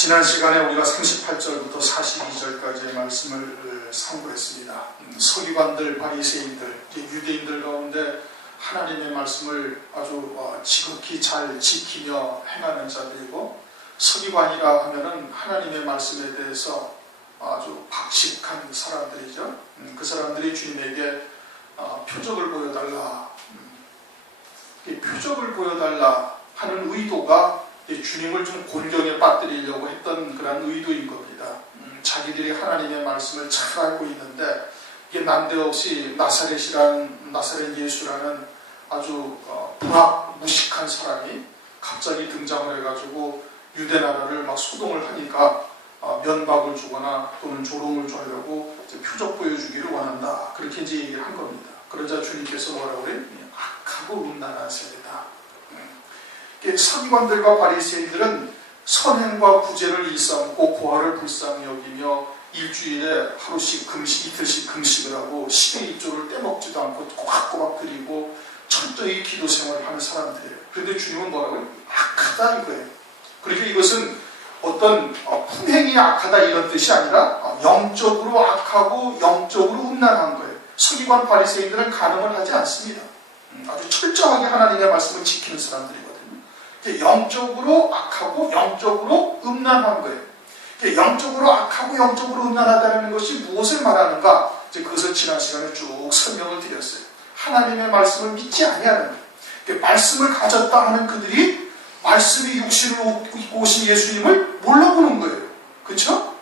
지난 시간에 우리가 38절부터 42절까지의 말씀을 상고했습니다. 서기관들, 바리새인들, 유대인들 가운데 하나님의 말씀을 아주 지극히 잘 지키며 행하는 자들이고, 서기관이라 하면은 하나님의 말씀에 대해서 아주 박식한 사람들이죠. 그 사람들이 주님에게 표적을 보여달라, 표적을 보여달라 하는 의도가 주님을 좀 곤경에 빠뜨리려고 했던 그런 의도인 겁니다. 자기들이 하나님의 말씀을 잘 알고 있는데, 이게 난데없이 나사렛 예수라는 아주 무식한 사람이 갑자기 등장을 해가지고 유대 나라를 막 소동을 하니까 면박을 주거나 또는 조롱을 주려고 표적 보여주기를 원한다, 그렇게 이제 얘기를 한 겁니다. 그러자 주님께서 뭐라고 그래요? 악하고 음란한 세대다. 서기관들과 바리새인들은 선행과 구제를 일삼고 고아를 불쌍히 여기며 일주일에 하루씩 금식, 이틀씩 금식을 하고 10의 1조를 떼먹지도 않고 꼬박꼬박 드리고 철저히 기도 생활을 하는 사람들이에요. 그런데 주님은 뭐라고요? 악하다 이거예요. 그러니까 이것은 어떤 품행이 악하다 이런 뜻이 아니라 영적으로 악하고 영적으로 음란한 거예요. 서기관 바리새인들은 간음을 하지 않습니다. 아주 철저하게 하나님의 말씀을 지키는 사람들이거든요. 영적으로 악하고 영적으로 음란한 거예요. 영적으로 악하고 영적으로 음란하다는 것이 무엇을 말하는가? 그것을 지난 시간에 쭉 설명을 드렸어요. 하나님의 말씀을 믿지 아니하는 거예요. 말씀을 가졌다 하는 그들이 말씀이 육신을 입고 오신 예수님을 몰라보는 거예요. 그렇죠?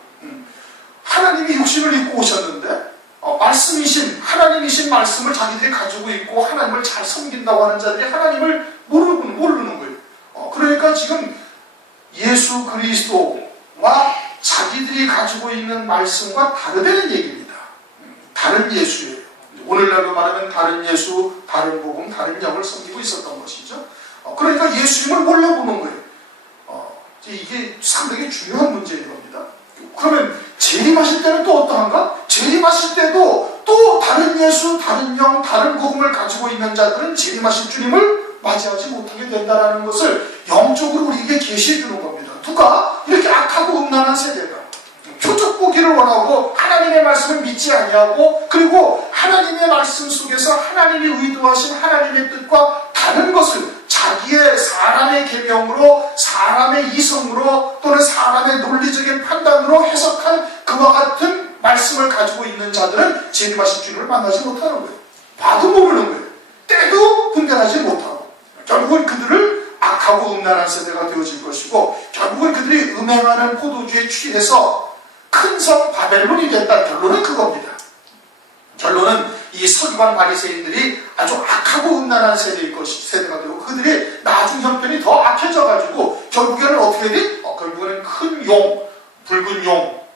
하나님이 육신을 입고 오셨는데 말씀이신, 하나님이신 말씀을 자기들이 가지고 있고 하나님을 잘 섬긴다고 하는 자들이 하나님을 모르는 거예요. 그러니까 지금 예수 그리스도와 자기들이 가지고 있는 말씀과 다르다는 얘기입니다. 다른 예수예요. 오늘날로 말하면 다른 예수, 다른 복음, 다른 영을 섬기고 있었던 것이죠. 그러니까 예수님을 몰라보는 거예요. 이게 상당히 중요한 문제인 겁니다. 그러면 재림하실 때는 또 어떠한가? 재림하실 때도 또 다른 예수, 다른 영, 다른 복음을 가지고 있는 자들은 재림하실 주님을 맞이하지 못하게 된다는 것을 영적으로 우리에게 계시해 주는 겁니다. 누가? 이렇게 악하고 음란한 세대가 표적 보기를 원하고 하나님의 말씀을 믿지 아니하고, 그리고 하나님의 말씀 속에서 하나님이 의도하신 하나님의 뜻과 다른 것을 자기의 사람의 계명으로, 사람의 이성으로 또는 사람의 논리적인 판단으로 해석한 그와 같은 말씀을 가지고 있는 자들은 재림하실 주님을 만나지 못하는 거예요. 봐도 모르는 거예요. 때도 분별하지 못하고, 결국은 그들을 악하고 음란한 세대가 되어질 것이고, 결국은 그들이 음행하는 포도주에 취해서 큰 성 바벨론이 된다. 결론은 그겁니다. 결론은 이 서기관 바리새인들이 아주 악하고 음란한 세대가 되고, 그들이 나중 형편이 더 악해져가지고 결국에는 어떻게 돼? 결국에는 큰 용, 붉은 용,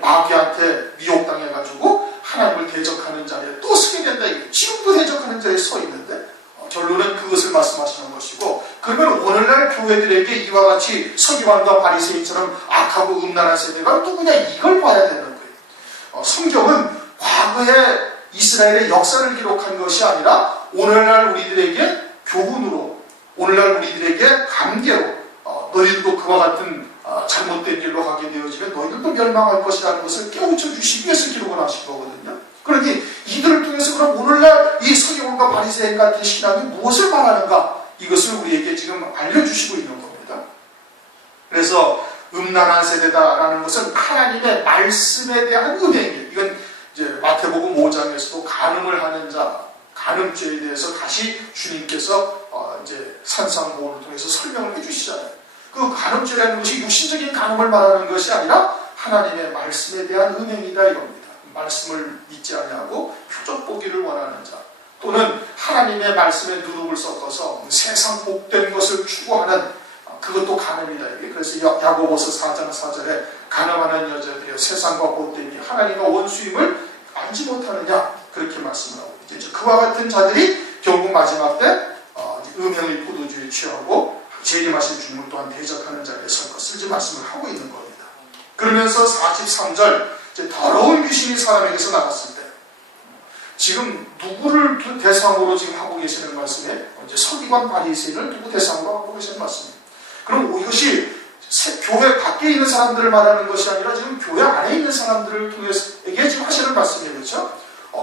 마귀한테 미혹당해가지고 하나님을 대적하는 자리에 또 서게 된다. 지금도 대적하는 자리에 서 있는데, 결론은 그것을 말씀하시는 것이고, 그러면 오늘날 교회들에게 이와 같이 서기관과 바리새인처럼 악하고 음란한 세대가 누구냐, 이걸 봐야 되는 거예요. 성경은 과거에 이스라엘의 역사를 기록한 것이 아니라 오늘날 우리들에게 교훈으로, 오늘날 우리들에게 감개로, 너희들도 그와 같은 잘못된 길로 가게 되어지면 너희들도 멸망할 것이라는 것을 깨우쳐 주시기 위해서 기록을 하신 거거든요. 그러니 이들을 통해서 그럼 오늘날 이 서기관과 바리새인 같은 신앙이 무엇을 말하는가, 이것을 우리에게 지금 알려주시고 있는 겁니다. 그래서 음란한 세대다라는 것은 하나님의 말씀에 대한 음행이에요. 이건 이제 마태복음 5장에서도 간음을 하는 자, 간음죄에 대해서 다시 주님께서 이제 산상보훈을 통해서 설명을 해주시잖아요. 그 간음죄라는 것이 육신적인 간음을 말하는 것이 아니라 하나님의 말씀에 대한 음행이다 이겁니다. 말씀을 믿지 아니하고 표적 보기를 원하는 자, 또는 하나님의 말씀에 누룩을 섞어서 세상 복된 것을 추구하는, 그것도 간음이다. 그래서 야고보서 4장 4절에 간음하는 여자들이여 세상과 복됨이 하나님과 원수임을 알지 못하느냐, 그렇게 말씀을 하고 있죠. 그와 같은 자들이 결국 마지막 때 음행의 포도주에 취하고 재림하신 주님을 또한 대적하는 자리에 설 것을 이제 말씀을 하고 있는 겁니다. 그러면서 43절, 더러운 귀신이 사람에게서 나갔을 때, 지금 누구를 대상으로 지금 하고 계시는 말씀에, 이제 서기관 바리새인을 누구 대상으로 하고 계시는 말씀입니다. 그럼 이것이 교회 밖에 있는 사람들을 말하는 것이 아니라 지금 교회 안에 있는 사람들을 통해서에게 지금 하시는 말씀이에요. 그렇죠?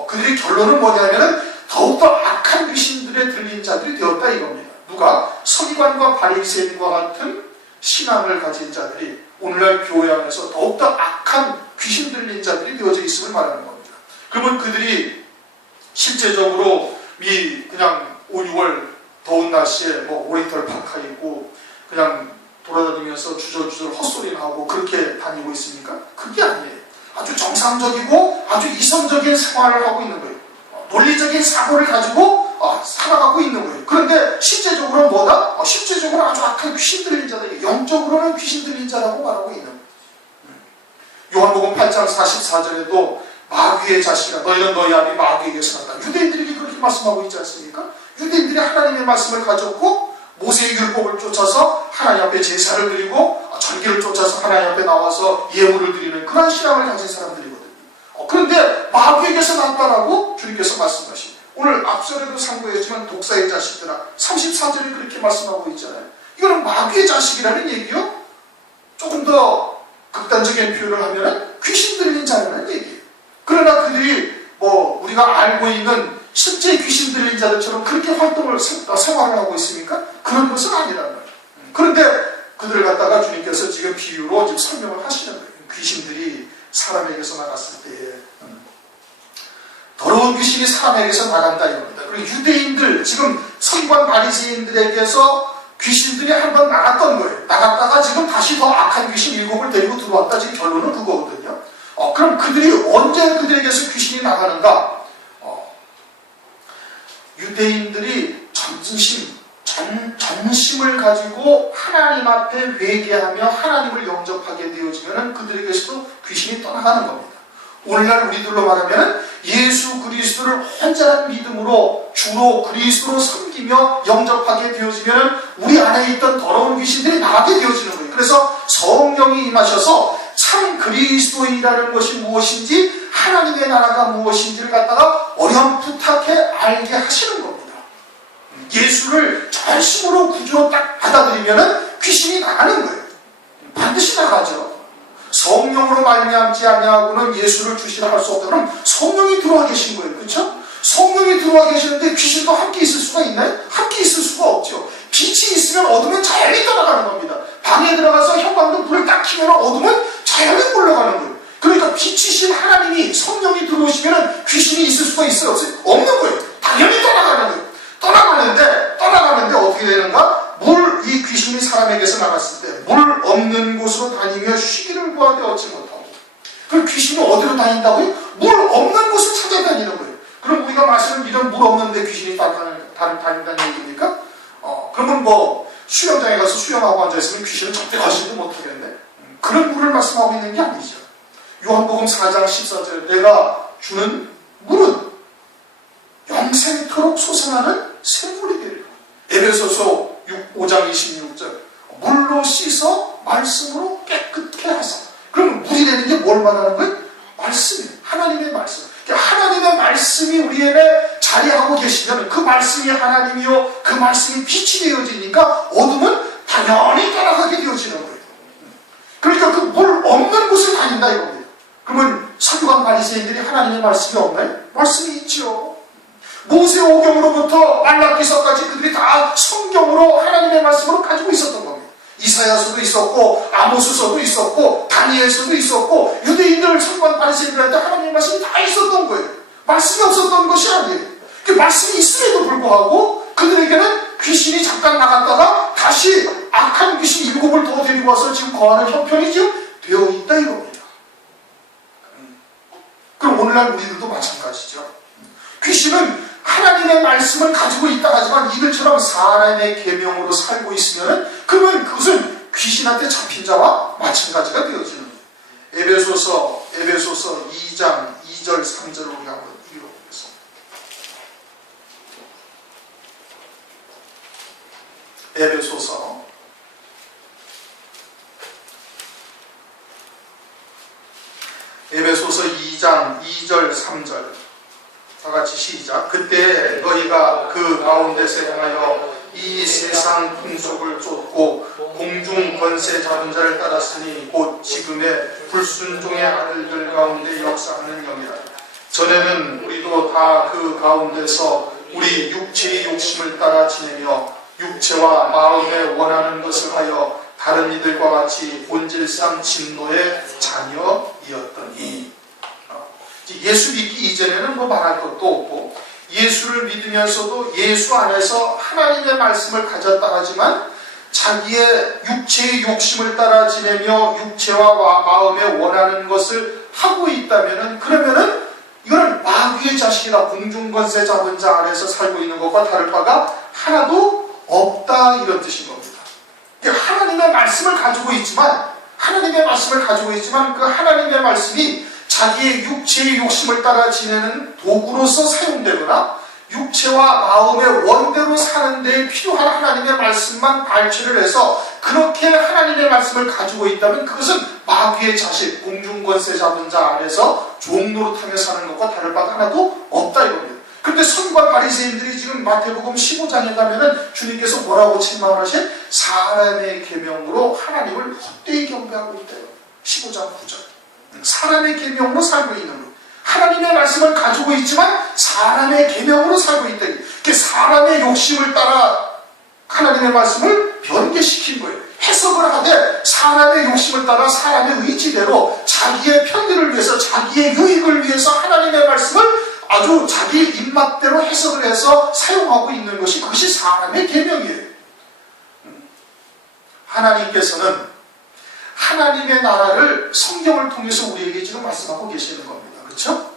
그들의 결론은 뭐냐면은 더욱더 악한 귀신들에 들린 자들이 되었다 이겁니다. 누가? 서기관과 바리새인과 같은 신앙을 가진 자들이 오늘날 교회 안에서 더욱더 악한 귀신 들린 자들이 되어져 있음을 말하는 겁니다. 그러면 그들이 실제적으로 그냥 5, 6월 더운 날씨에 오리털 파카 입고 그냥 돌아다니면서 주저주저 헛소리 나오고 그렇게 다니고 있습니까? 그게 아니에요. 아주 정상적이고 아주 이성적인 생활을 하고 있는 거예요. 논리적인 사고를 가지고 살아가고 있는 거예요. 그런데 실제적으로는 뭐다? 실제적으로 아주 악한 귀신 들린 자다. 영적으로는 귀신 들린 자라고 말하고 있는 거예요. 요한복음 8장 44절에도 마귀의 자식아 너희는 너희 아비 마귀에게서 났다. 유대인들에게 그렇게 말씀하고 있지 않습니까? 유대인들이 하나님의 말씀을 가졌고 모세의 율법을 쫓아서 하나님 앞에 제사를 드리고 절기를 쫓아서 하나님 앞에 나와서 예물을 드리는 그런 신앙을 가진 사람들이거든요. 그런데 마귀에게서 났다라고 주님께서 말씀하십니다. 오늘 앞설에도 상고했지만 독사의 자식들아 34절에 그렇게 말씀하고 있잖아요. 이거는 마귀의 자식이라는 얘기요. 조금 더 극단적인 표현을 하면 귀신 들린 자라는 얘기예요. 그러나 그들이 우리가 알고 있는 실제 귀신 들린 자들처럼 그렇게 활동을 생활을 하고 있습니까? 그런 것은 아니란 말이에요. 그런데 그들을 갖다가 주님께서 지금 비유로 지금 설명을 하시는 거예요. 귀신들이 사람에게서 나갔을 때에 더러운 귀신이 사람에게서 나간다 이겁니다. 그리고 유대인들 지금 서기관 바리새인들에게서 귀신들이 한번 나갔던 거예요. 나갔다가 지금 다시 더 악한 귀신 7을 데리고 들어왔다. 지금 결론은 그거거든요. 그럼 그들이 언제 그들에게서 귀신이 나가는가? 유대인들이 전심을 가지고 하나님 앞에 회개하며 하나님을 영접하게 되어지면 그들에게서도 귀신이 떠나가는 겁니다. 오늘날 우리들로 말하면 예수 그리스도를 혼자란 믿음으로 주로 그리스도로 섬기며 영접하게 되어지면 우리 안에 있던 더러운 귀신들이 나가게 되어지는 거예요. 그래서 성령이 임하셔서 참 그리스도인이라는 것이 무엇인지 하나님의 나라가 무엇인지를 갖다가 어렴풋하게 알게 하시는 겁니다. 예수를 전심으로 구주로 딱 받아들이면 귀신이 나가는 거예요. 반드시 나가죠. 성령으로 말미암지 아니하고는 예수를 주시라 할 수 없다. 그럼 성령이 들어와 계신 거예요. 그렇죠? 성령이 들어와 계시는데 귀신도 함께 있을 수가 있나요? 함께 있을 수가 없죠. 빛이 있으면 어둠은 자연히 떠나가는 겁니다. 방에 들어가서 형광등 불을 딱 켜면 어둠은 자연히 물러가는 거예요. 그러니까 빛이신 하나님이 성령이 들어오시면 귀신이 있을 수가 있어요? 없어요? 없는 거예요. 당연히 떠나가는 거예요. 떠나가는데 어떻게 되는가? 이 귀신이 사람에게서 나갔을 때 물 없는 곳으로 다니며 쉬기를 구하되 얻지 못하고. 그럼 귀신이 어디로 다닌다고요? 물 없는 곳을 찾아다니는 거예요. 그럼 우리가 마시는 이런 물 없는데 귀신이 다닌다는 얘기입니까? 그러면 수영장에 가서 수영하고 앉아있으면 귀신은 절대 거시지도 못하겠네. 그런 물을 말씀하고 있는 게 아니죠. 요한복음 4장 14절에 내가 주는 물은 영생토록 솟아나는 샘물이 되리라. 에베소서 5장 26절 물로 씻어 말씀으로 깨끗게 하사. 그러면 물이 되는 게 뭘 말하는 거예요? 말씀이에요. 하나님의 말씀. 하나님의 말씀이 우리 안에 자리하고 계시면 그 말씀이 하나님이요 그 말씀이 빛이 되어지니까 어둠은 당연히 떠나가게 되어지는 거예요. 그러니까 그 물 없는 곳을 다닌다 이겁니다. 그러면 서기관 바리새인들이 하나님의 말씀이 없나요? 말씀이 있죠. 모세오경으로부터 말라기서까지 그들이 다 성경으로 하나님의 말씀으로 가지고 있었던 겁니다. 이사야서도 있었고 아모스서도 있었고 다니엘서도 있었고 유대인들 서기관 바리새인들한테 하나님의 말씀이 다 있었던 거예요. 말씀이 없었던 것이 아니에요. 그 말씀이 있음에도 불구하고 그들에게는 귀신이 잠깐 나갔다가 다시 악한 귀신 7을 더 데리고 와서 지금 거하는 형편이 지금 되어 있다 이겁니다. 그럼 오늘날 우리들도 마찬가지죠. 귀신은 하나님의 말씀을 가지고 있다 하지만 이들처럼 사람의 계명으로 살고 있으면 그러면 그것은 귀신한테 잡힌 자와 마찬가지가 되어지는 거예요. 에베소서 2장 2절 3절을 우리가 한번 읽어보겠습니다. 에베소서 2장 2절 3절 다 같이 시작. 그때 너희가 그 가운데서 행하여 이 세상 풍속을 쫓고 공중 권세 잡은 자를 따랐으니 곧 지금의 불순종의 아들들 가운데 역사하는 영이라. 전에는 우리도 다 그 가운데서 우리 육체의 욕심을 따라 지내며 육체와 마음에 원하는 것을 하여 다른 이들과 같이 본질상 진노의 자녀이었더니, 예수 믿기 이전에는 뭐 말할 것도 없고 예수를 믿으면서도 예수 안에서 하나님의 말씀을 가졌다 하지만 자기의 육체의 욕심을 따라 지내며 육체와 마음에 원하는 것을 하고 있다면은, 그러면은 이거는 마귀의 자식이라 공중권세 잡은 자 아래서 살고 있는 것과 다를 바가 하나도 없다, 이런 뜻인 겁니다. 하나님의 말씀을 가지고 있지만 그 하나님의 말씀이 자기의 육체의 욕심을 따라 지내는 도구로서 사용되거나 육체와 마음의 원대로 사는 데 필요한 하나님의 말씀만 발췌를 해서 그렇게 하나님의 말씀을 가지고 있다면 그것은 마귀의 자식, 공중권세 잡은 자 아래서 종노릇하며 사는 것과 다를 바가 하나도 없다, 이겁니다. 그런데 서기관 바리새인들이 지금 마태복음 15장에 가면은 주님께서 뭐라고 책망을 하신? 사람의 계명으로 하나님을 헛되이 경배하고 있대요. 15장 9절. 사람의 계명으로 살고 있는 것. 하나님의 말씀을 가지고 있지만 사람의 계명으로 살고 있다. 사람의 욕심을 따라 하나님의 말씀을 변개시킨 거예요. 해석을 하되 사람의 욕심을 따라 사람의 의지대로 자기의 편리를 위해서, 자기의 유익을 위해서 하나님의 말씀을 아주 자기 입맛대로 해석을 해서 사용하고 있는 것이, 그것이 사람의 계명이에요. 하나님께서는 하나님의 나라를 성경을 통해서 우리에게 지금 말씀하고 계시는 겁니다. 그렇죠?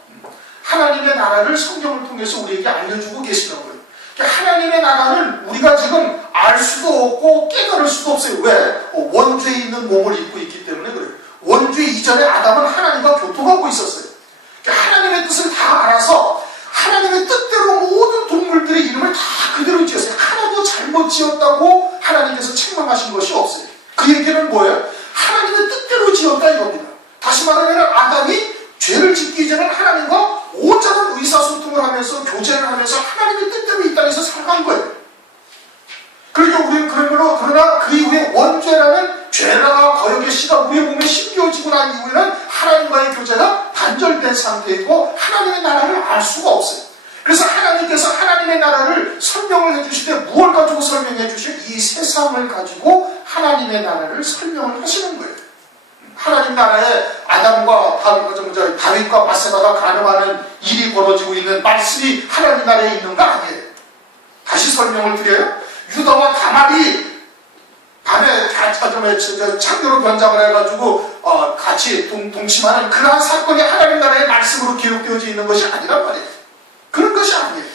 하나님의 나라를 성경을 통해서 우리에게 알려주고 계시는 거예요. 하나님의 나라는 우리가 지금 알 수도 없고 깨달을 수도 없어요. 왜? 원죄에 있는 몸을 입고 있기 때문에 그래요. 원죄 이전에 아담은 하나님과 교통하고 있었어요. 하나님의 뜻을 다 알아서 하나님의 뜻대로 모든 동물들의 이름을 다 그대로 지었어요. 하나도 잘못 지었다고 하나님께서 책망하신 것이 없어요. 그 얘기는 뭐예요? 하나님의 뜻대로 지었다, 이겁니다. 다시 말하면 아담이 죄를 짓기 전에 하나님과 온전한 의사소통을 하면서 교제를 하면서 하나님의 뜻대로 이 땅에서 살아간 거예요. 그러니까 우리는 그러나 그 이후에 원죄라는 죄가 거역의 씨가 우리의 몸에 심겨지고 난 이후에는 하나님과의 교제가 단절된 상태이고 하나님의 나라를 알 수가 없어요. 그래서 하나님께서 하나님의 나라를 설명을 해주실 때 무엇을 가지고 설명해 주실? 이 세상을 가지고 하나님의 나라를 설명을 하시는 거예요. 하나님 나라에 아담과 다윗과 바세바가 가늠하는 일이 벌어지고 있는 말씀이 하나님 나라에 있는 거 아니에요. 다시 설명을 드려요. 유다와 다말이 밤에 창녀로 변장을 해가지고 같이 동침하는 그러한 사건이 하나님 나라의 말씀으로 기록되어져 있는 것이 아니란 말이에요. 그런 것이 아니에요.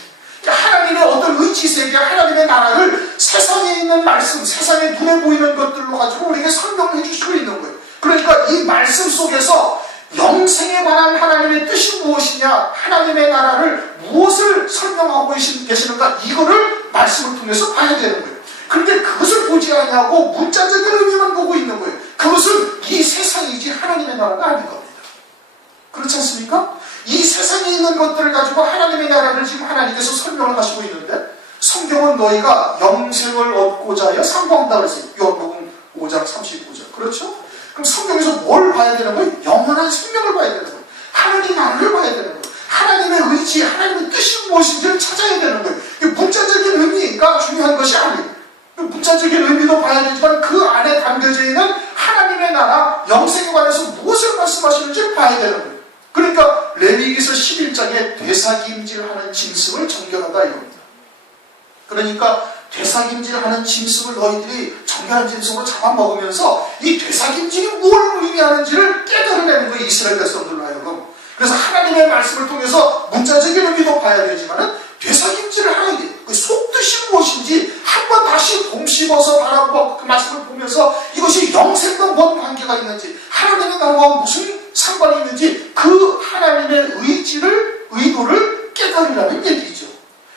하나님의 어떤 의지세계, 하나님의 나라를 세상에 있는 말씀, 세상에 눈에 보이는 것들로 가지고 우리에게 설명을 해주시고 있는 거예요. 그러니까 이 말씀 속에서 영생에 관한 하나님의 뜻이 무엇이냐, 하나님의 나라를 무엇을 설명하고 계시는가, 이거를 말씀을 통해서 봐야 되는 거예요. 그런데 그것을 보지 아니하고 문자적인 의미만 보고 있는 거예요. 그것은 이 세상이지 하나님의 나라가 아닌 겁니다. 그렇지 않습니까? 이 세상에 있는 것들을 가지고 하나님의 나라를 지금 하나님께서 설명을 하시고 있는데, 성경은 너희가 영생을 얻고자 하여 상고한다 그랬어요. 요한복음 5장 39절. 그렇죠? 그럼 성경에서 뭘 봐야 되는 거예요? 영원한 생명을 봐야 되는 거예요. 하나님 나라를 봐야 되는 거예요. 하나님의 의지, 하나님의 뜻이 무엇인지를 찾아야 되는 거예요. 문자적인 의미가 중요한 것이 아니에요. 문자적인 의미도 봐야 되지만 그 안에 담겨져 있는 하나님의 나라, 영생에 관해서 무엇을 말씀하시는지 봐야 되는 거예요. 그러니까 레위기서 11장에 되사김질하는 짐승을 정결하다, 이겁니다. 그러니까 되사김질하는 짐승을 너희들이 정결한 짐승으로 잡아먹으면서 이 되사김질이 뭘 의미하는지를 깨달아내는 거예요, 이스라엘 백성들로 하여금. 그래서 하나님의 말씀을 통해서 문자적인 의미도 봐야 되지만은 되사김질을 하는 게 그 속뜻이 무엇인지 한번 다시 곰씹어서 바라보고 그 말씀을 보면서 이것이 영생과 뭔 관계가 있는지, 하나님의 나라와 무슨 상관이 있는지 그 하나님의 의도를 깨달으라는 얘기죠.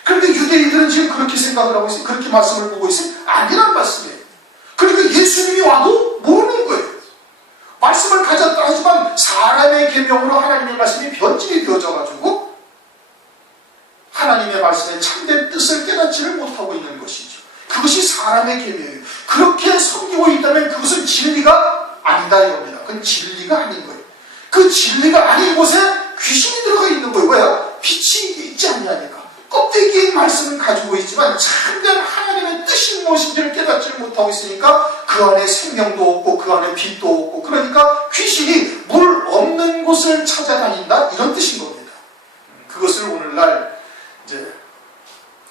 그런데 유대인들은 지금 그렇게 생각을 하고 있어요. 그렇게 말씀을 보고 있어요. 아니란 말씀이에요. 그러니까 예수님이 와도 모르는 거예요. 말씀을 가졌다 하지만 사람의 계명으로 하나님의 말씀이 변질이 되어져가지고 하나님의 말씀의 참된 뜻을 깨닫지를 못하고 있는 것이죠. 그것이 사람의 계명이에요. 그렇게 섬기고 있다면 그것은 진리가 아니다 이겁니다. 그건 진리가 아닌 거예요. 그 진리가 아닌 곳에 귀신이 들어가 있는 거예요. 왜요? 빛이 있지 않냐니까. 껍데기의 말씀은 가지고 있지만 참된 하나님의 뜻이 무엇인지를 깨닫지 못하고 있으니까 그 안에 생명도 없고 그 안에 빛도 없고, 그러니까 귀신이 물 없는 곳을 찾아다닌다 이런 뜻인 겁니다. 그것을 오늘날 이제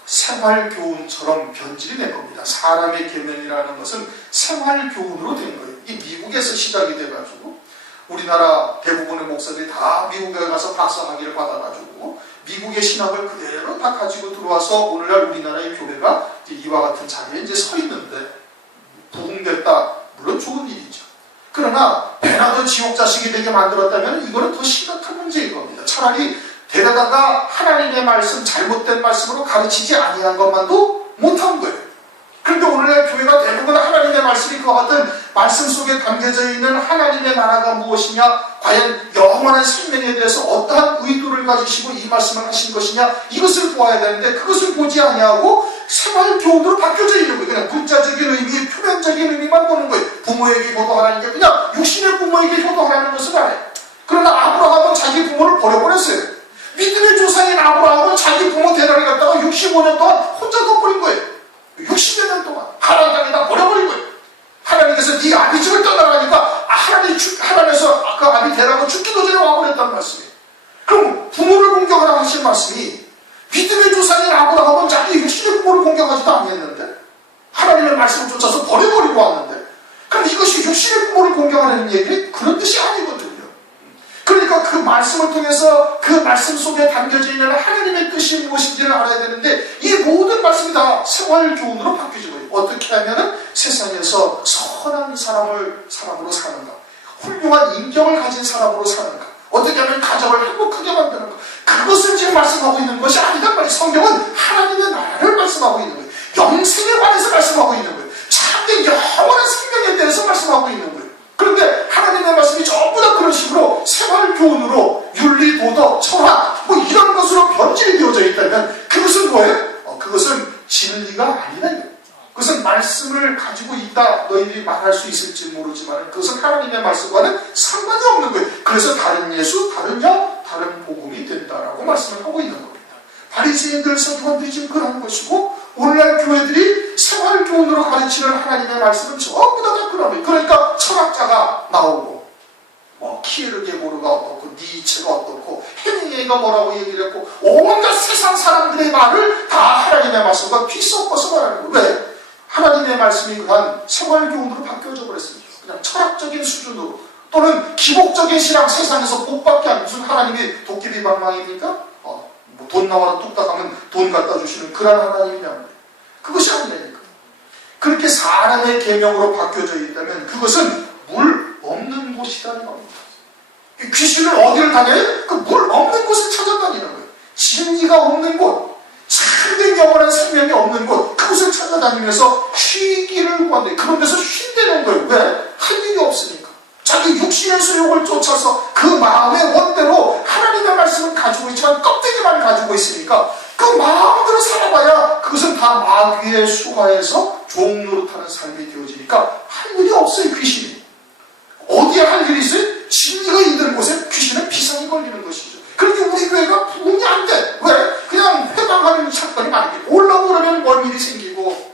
생활교훈처럼 변질이 된 겁니다. 사람의 계명이라는 것은 생활교훈으로 된 거예요. 이 미국에서 시작이 돼가지고 우리나라 대부분의 목사들이 다 미국에 가서 박사학위를 받아가지고 미국의 신학을 그대로 다 가지고 들어와서 오늘날 우리나라의 교회가 이와 같은 자리에 이제 서 있는데, 부흥됐다. 물론 좋은 일이죠. 그러나 배나도 지옥 자식이 되게 만들었다면 이거는 더 심각한 문제인 겁니다. 차라리 데려다가 하나님의 말씀, 잘못된 말씀으로 가르치지 아니한 것만도 못한 거예요. 그런데 오늘날 교회가 대부분 하나님의 말씀이 그와 같은 말씀 속에 담겨져 있는 하나님의 나라가 무엇이냐, 과연 영원한 생명에 대해서 어떠한 의도를 가지시고 이 말씀을 하신 것이냐, 이것을 보아야 되는데 그것을 보지 아니하고 생활교훈으로 바뀌어져 있는 거예요. 그냥 문자적인 의미, 표면적인 의미만 보는 거예요. 부모에게 효도하라는 게 그냥 육신의 부모에게 효도하라는 것을 알아요. 그러나 아브라함은 자기 부모를 버려버렸어요. 믿음의 조상인 아브라함은 자기 부모 대란을 갖다가 65년 동안 혼자 덮어버린 거예요. 60여 년 동안 하나님 땅에다 버려버린 거예요. 하나님께서 네 아비 집을 떠나라니까 하나님께서 그 아비 대라고 죽기도 전에 와버렸다는 말씀이에요. 그럼 부모를 공격하라고 하신 말씀이, 믿음의 조상인 아브라함은 자기 육신의 부모를 공격하지도 않았는데 하나님의 말씀을 쫓아서 버려버리고 왔는데, 그럼 이것이 육신의 부모를 공격하는 얘기, 그런 뜻이 아니거든요. 그러니까 그 말씀을 통해서 그 말씀 속에 담겨져 있는 하나님의 뜻이 무엇인지를 알아야 되는데, 이 모든 말씀이 다 생활교훈으로 바뀌어진 거예요. 어떻게 하면 세상에서 선한 사람으로 사는가, 훌륭한 인격을 가진 사람으로 사는가, 어떻게 하면 가정을 행복하게 만드는가, 그것을 지금 말씀하고 있는 것이 아니단 말이에요. 성경은 하나님의 나라를 말씀하고 있는 거예요. 영생에 관해서 말씀하고 있는 거예요. 참된 영원한 생명에 대해서 말씀하고 있는 거예요. 그런데 하나님의 말씀이 전부 다 그런 식으로 생활교훈으로 윤리, 도덕, 철학 뭐 이런 것으로 변질이 되어져 있다면 그것은 뭐예요? 그것은 진리가 아니다. 그것은 말씀을 가지고 있다 너희들이 말할 수 있을지 모르지만 그것은 하나님의 말씀과는 상관이 없는 거예요. 그래서 다른 예수, 다른 영, 다른 복음이 된다라고 말씀을 하고 있는 겁니다. 바리새인들, 서기관들이 지금 그러는 것이고, 오늘날 교회들이 생활교훈으로 가르치는 하나님의 말씀은 전부 다 그런 거예요. 그러니까 철학자가 나오고, 키에르게고르가 어떻고, 니체가 어떻고, 헤밍웨이가 뭐라고 얘기를 했고, 온갖 세상 사람들의 말을 다 하나님의 말씀과 뒤섞어서 말하는 거예요. 왜? 하나님의 말씀이 그한 생활교훈으로 바뀌어져 버렸습니다. 그냥 철학적인 수준으로, 또는 기복적인 신앙, 세상에서 복밖에 안, 무슨 하나님이 도깨비 방망입니까? 돈 나와라 뚝딱 하면 돈 갖다 주시는 그런 하나님이냐, 그것이 아니라니까. 그렇게 사람의 계명으로 바뀌어져 있다면 그것은 물 없는 곳이라는 겁니다. 귀신은 어디를 다녀요? 그 물 없는 곳을 찾아다니는 거예요. 진리가 없는 곳, 참된 영원한 생명이 없는 곳, 그곳을 찾아다니면서 쉬기를 구한대요. 그런 데서 쉰다는 거예요. 왜? 할 일이 없으니까. 자기 육신의 수욕을 쫓아서 그 마음의 원대로 하나님의 말씀을 가지고 있지만 껍데기만 가지고 있으니까 그 마음대로 살아봐야 그것은 다 마귀의 수하에서 종 노릇하는 삶이 되어지니까 할 일이 없어요. 귀신이 어디에 할 일이 있어요? 진리가 있는 곳에 귀신은 비상이 걸리는 것이죠. 그렇게 우리 교회가 부흥이 안 돼. 왜? 그냥 회방하는 사건이 많이 올라오려면 뭔 일이 생기고,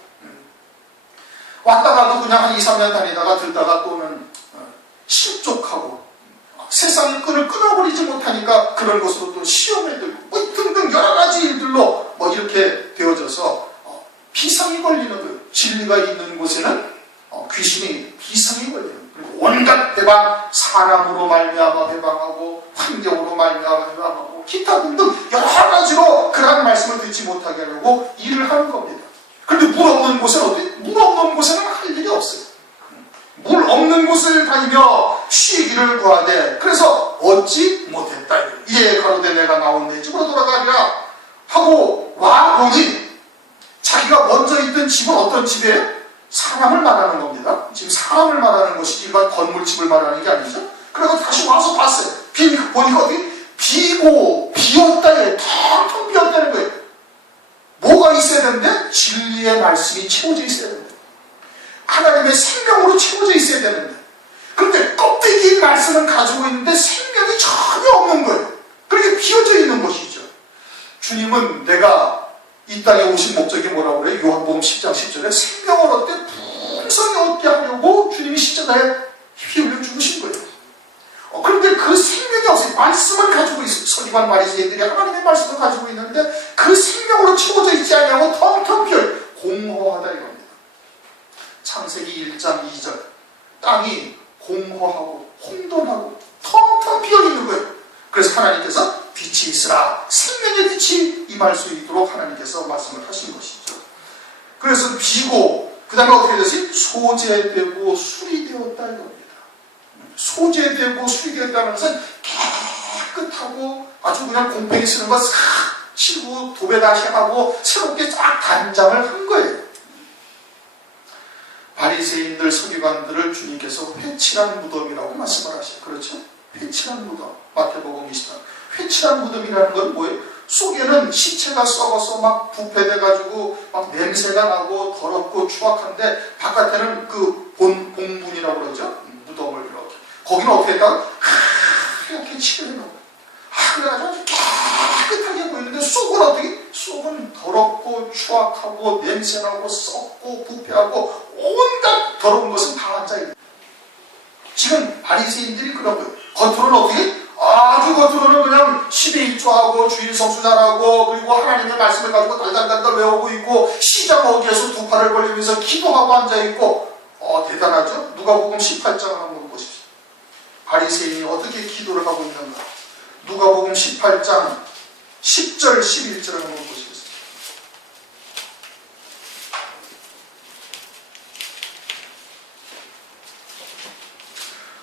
왔다가도 그냥 한 2, 3년 다니다가 들다가 또는 실족하고 세상의 끈을 끊어버리지 못하니까 그런 것으로 또 시험에 들고 뭐 등등 여러 가지 일들로 뭐 이렇게 되어져서 비상이 걸리는 거예요. 진리가 있는 곳에는 귀신이 비상이 걸리는 거예요. 온갖 해방, 사람으로 말미암아 해방하고 환경으로 말미암아 해방하고 기타 등등 여러 가지로 그러한 말씀을 듣지 못하게 하려고 일을 하는 겁니다. 그런데 물 없는 곳은 어디? 물 없는 곳에는 할 일이 없어요. 물 없는 곳을 다니며 쉬기를 구하되, 그래서 얻지 못했다. 이에 가로되 내가 나온 내 집으로 돌아가리라 하고 와 보니, 자기가 먼저 있던 집은 어떤 집이에요? 사람을 말하는 겁니다. 지금 사람을 말하는 것이 일반 건물집을 말하는 게 아니죠. 그리고 다시 와서 봤어요. 보니까 어디? 비고 비었다에 텅텅 비었다는 거예요. 뭐가 있어야 되는데? 진리의 말씀이 채워져 있어야 된다. 하나님의 생명으로 채워져 있어야 되는데, 그런데 껍데기인 말씀은 가지고 있는데 생명이 전혀 없는 거예요. 그렇게 비어져 있는 것이죠. 주님은 내가 이 땅에 오신 목적이 뭐라고 그래요? 요한복음 10장 10절에 생명을 얻되 풍성히 얻게 하려고 주님이 십자가에 피 흘려 죽으신 거예요. 그런데 그 생명이 없어요. 말씀을 가지고 있어요. 서기관 바리새인들이 하나님의 말씀을 가지고 있는데 그 생명으로 채워져 있지 않냐고 텅텅 비어요. 공허하다 이겁니다. 창세기 1장 2절 땅이 공허하고 혼돈하고 텅텅 비어있는 거예요. 그래서 하나님께서 빛이 있으라, 생명의 빛이 임할 수 있도록 하나님께서 말씀을 하신 것이죠. 그래서 비고 그 다음에 어떻게 되지? 소재되고 수리되었다 이겁니다. 소재되고 수리되었다는 것은 깨끗하고 아주 그냥 곰팡이 쓰는 거 싹 치고 도배 다시 하고 새롭게 쫙 단장을 한 거예요. 바리새인들 서기관들을 주님께서 회칠한 무덤이라고 말씀을 하셔요. 그렇죠? 회칠한 무덤. 마태복음 20장. 회칠한 무덤이라는 건 뭐예요? 속에는 시체가 썩어서 막 부패돼가지고 막 냄새가 나고 더럽고 추악한데 바깥에는 그 봉분이라고 그러죠? 무덤을 이렇게. 거기는 어떻게 했다가 이렇게 칠해놓은 거예요. 그래가지고 깨끗하게 보이는데 속은 어떻게? 속은 더럽고 추악하고 냄새나고 썩고 부패하고 온갖 더러운 것은 다 앉아있는 거예요. 지금 바리새인들이 그런 거예요. 겉으로는 어떻게? 아주 겉으로는 그냥 12일조하고 주일 성수 잘하고 그리고 하나님의 말씀을 가지고 달달달달 외우고 있고 시장 어귀에서 두 팔을 벌리면서 기도하고 앉아있고 대단하죠? 누가복음 18장을 한번 보십시오. 바리새인이 어떻게 기도를 하고 있는가? 누가복음 18장 10절 11절을 한번 보시겠습니다.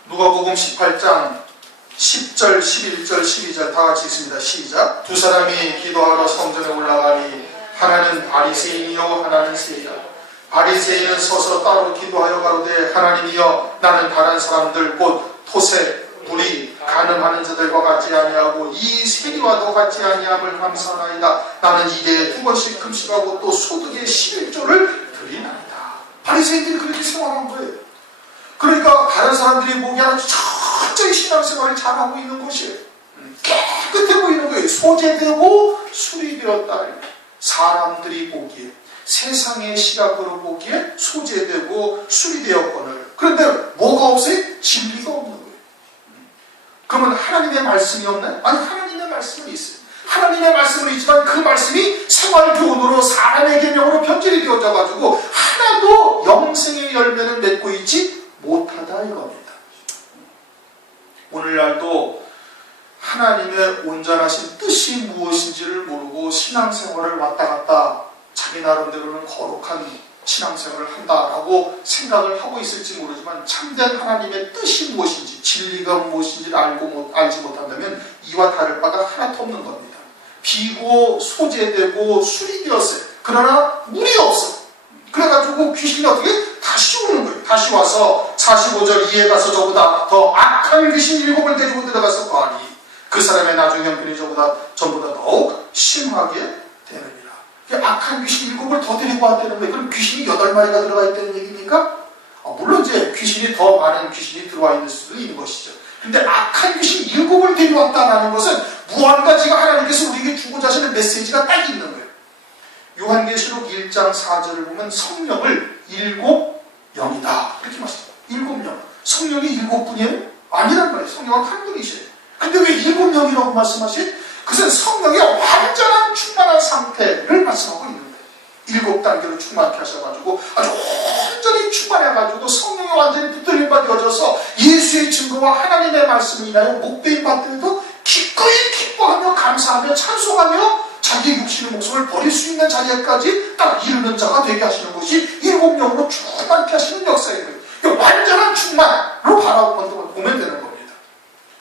누가복음 18장 10절, 11절, 12절 다 같이 있습니다. 시작. 두 사람이 기도하러 성전에 올라가니 하나는 바리새인이요 하나는 세리야. 바리새인은 서서 따로 기도하여 가로되 하나님이여 나는 다른 사람들 곧 토색, 불의, 가늠하는 자들과 같지 아니하고 이 세리와도 같지 아니함을 감사하나이다. 나는 일에 2번씩 금식하고 또 소득의 11조를 드리나이다. 바리새인들이 그렇게 생활한 거예요. 그러니까 다른 사람들이 보기에 아주 철저히 신앙생활을 잘하고 있는 것이에요. 깨끗해 보이는 거예요. 소재되고 수리되었다. 사람들이 보기에, 세상의 시각으로 보기에 소재되고 수리되었거늘. 그런데 뭐가 없어요? 진리가 없는 거예요. 그러면 하나님의 말씀이 없나요? 아니, 하나님의 말씀은 있어요. 하나님의 말씀은 있지만 그 말씀이 생활교훈으로 사람의 계명으로 변질이 되어져가지고 하나도 영생의 열매는 맺고 있지 못하다 이겁니다. 오늘날도 하나님의 온전하신 뜻이 무엇인지를 모르고 신앙생활을 왔다 갔다 자기 나름대로는 거룩한 신앙생활을 한다라고 생각을 하고 있을지 모르지만 참된 하나님의 뜻이 무엇인지 진리가 무엇인지를 알지 못한다면 이와 다를 바가 하나도 없는 겁니다. 비고 소재되고 수리되었어요. 그러나 물이 없어. 그래가지고 귀신이 어떻게? 다시 오는 거예요. 다시 와서 45절 이에 가서 저보다 더 악한 귀신 7을 데리고 들어가서 과하니 그 사람의 나중 형편이 전보다 더욱 심하게 되느니라. 악한 귀신 7을 더 데리고 왔다는 거예요. 그럼 귀신이 8마리가 들어가 있다는 얘기입니까? 물론 이제 귀신이 더 많은 귀신이 들어와 있는 수도 있는 것이죠. 근데 악한 귀신 7을 데려왔다는 것은 무한가지가 하나님께서 우리에게 주고자 하시는 메시지가 딱 있는 거예요. 요한계시록 1장 4절을 보면 성령을 7영이다 이렇게 말씀합니다. 7영. 성령이 7분이에요? 아니란 말이에요. 성령은 한 분이셔요. 근데 왜 7영이라고 말씀하세요? 그것은 성령의 완전한 충만한 상태를 말씀하고 있는 거예요. 7단계로 충만케 하셔가지고 아주 완전히 충만해가지고 성령이 완전히 붙들림 받아져서 예수의 증거와 하나님의 말씀을 인하여 목배임 받더라도 기꺼이 기뻐하며 감사하며 찬송하며 자기의 육신의 목숨을 버릴 수 있는 자리에까지 딱 이르는 자가 되게 하시는 것이 7영으로 충만케 하시는 역사예요. 그러니까 완전한 충만으로 바라보면 되는 겁니다.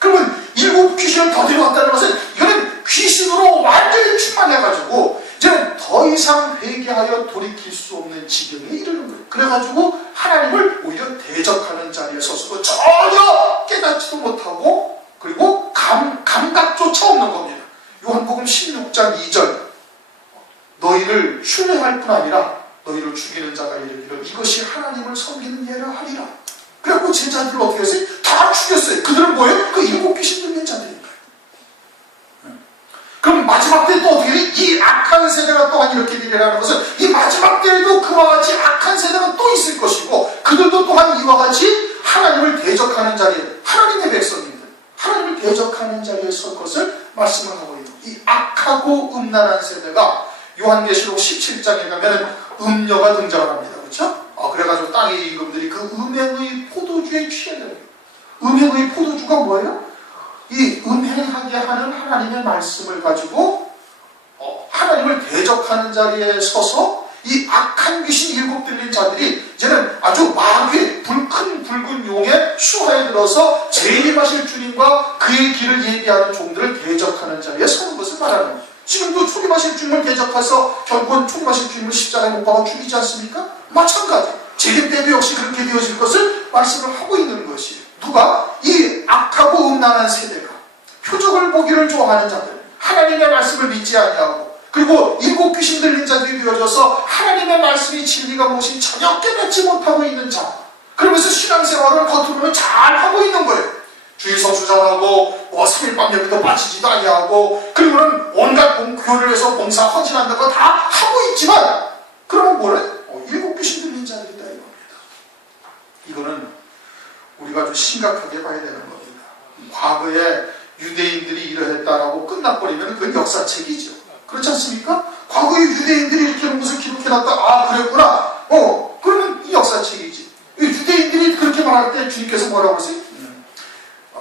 그러면 7 귀신을 더 데려왔다는 것은 이거는 귀신으로 완전히 충만해가지고 이제는 더 이상 회개하여 돌이킬 수 없는 지경에 이르는 거예요. 그래가지고 하나님을 오히려 대적하는 자리에 서서도 전혀 깨닫지도 못하고 그리고 감각조차 없는 겁니다. 요한복음 16장 2절 너희를 신뢰할 뿐 아니라 너희를 죽이는 자가 이르기를 이것이 하나님을 섬기는 예라 하리라. 그래갖고 제자들을 어떻게 했어요? 다 죽였어요. 그들은 뭐예요? 그 7 귀신 들린 자들입니다. 그럼 마지막 때도 어떻게 돼? 이 악한 세대가 또한 이렇게 되리라는 것은 이 마지막 때에도 그와 같이 악한 세대가 또 있을 것이고 그들도 또한 이와 같이 하나님을 대적하는 자리에, 하나님의 백성입니다. 하나님을 대적하는 자리에 설 것을 말씀을 하고 있는 이 악하고 음란한 세대가 요한계시록 17장에 가면 음녀가 등장을 합니다. 그렇죠? 그래가지고 땅의 임금들이 그 음행의 포도주에 취해야 돼요. 음행의 포도주가 뭐예요? 이 음행하게 하는 하나님의 말씀을 가지고 하나님을 대적하는 자리에 서서 이 악한 귀신 7 들린 자들이 이제는 아주 마귀의 큰 붉은 용의 수하에 들어서 재림하실 주님과 그의 길을 예비하는 종들을 대적하는 자리에 서는 것을 말하는 거예요. 지금도 초림하실 주님을 대적해서 결국은 초림하실 주님을 십자가에 못 박아 죽이지 않습니까? 마찬가지. 재림 때도 역시 그렇게 되어질 것을 말씀을 하고 있는 것이에요. 누가? 이 악하고 음란한 세대가 표적을 보기를 좋아하는 자들, 하나님의 말씀을 믿지 아니하고 그리고 7 귀신 들린 자들이 되어져서 하나님의 말씀이 진리가 무엇인지 전혀 깨닫지 못하고 있는 자, 그러면서 신앙생활을 겉으로는 잘하고 있는 거예요. 주일 성수 잘하고 3일 밤 예배도 빠지지도 아니하고 그리고는 온갖 교회를 해서 봉사 헌신한다는 거 다 하고 있지만 그러면 뭐래? 7 귀신 들린 자들이다 이겁니다. 이거는 우리가 좀 심각하게 봐야 되는 겁니다. 과거에 유대인들이 이러했다라고 끝나버리면 그건 역사책이죠. 그렇지 않습니까? 과거에 유대인들이 이렇게 하는 것을 기록해놨다. 그랬구나. 그러면 이 역사책이지. 유대인들이 그렇게 말할 때 주님께서 뭐라고 하세요?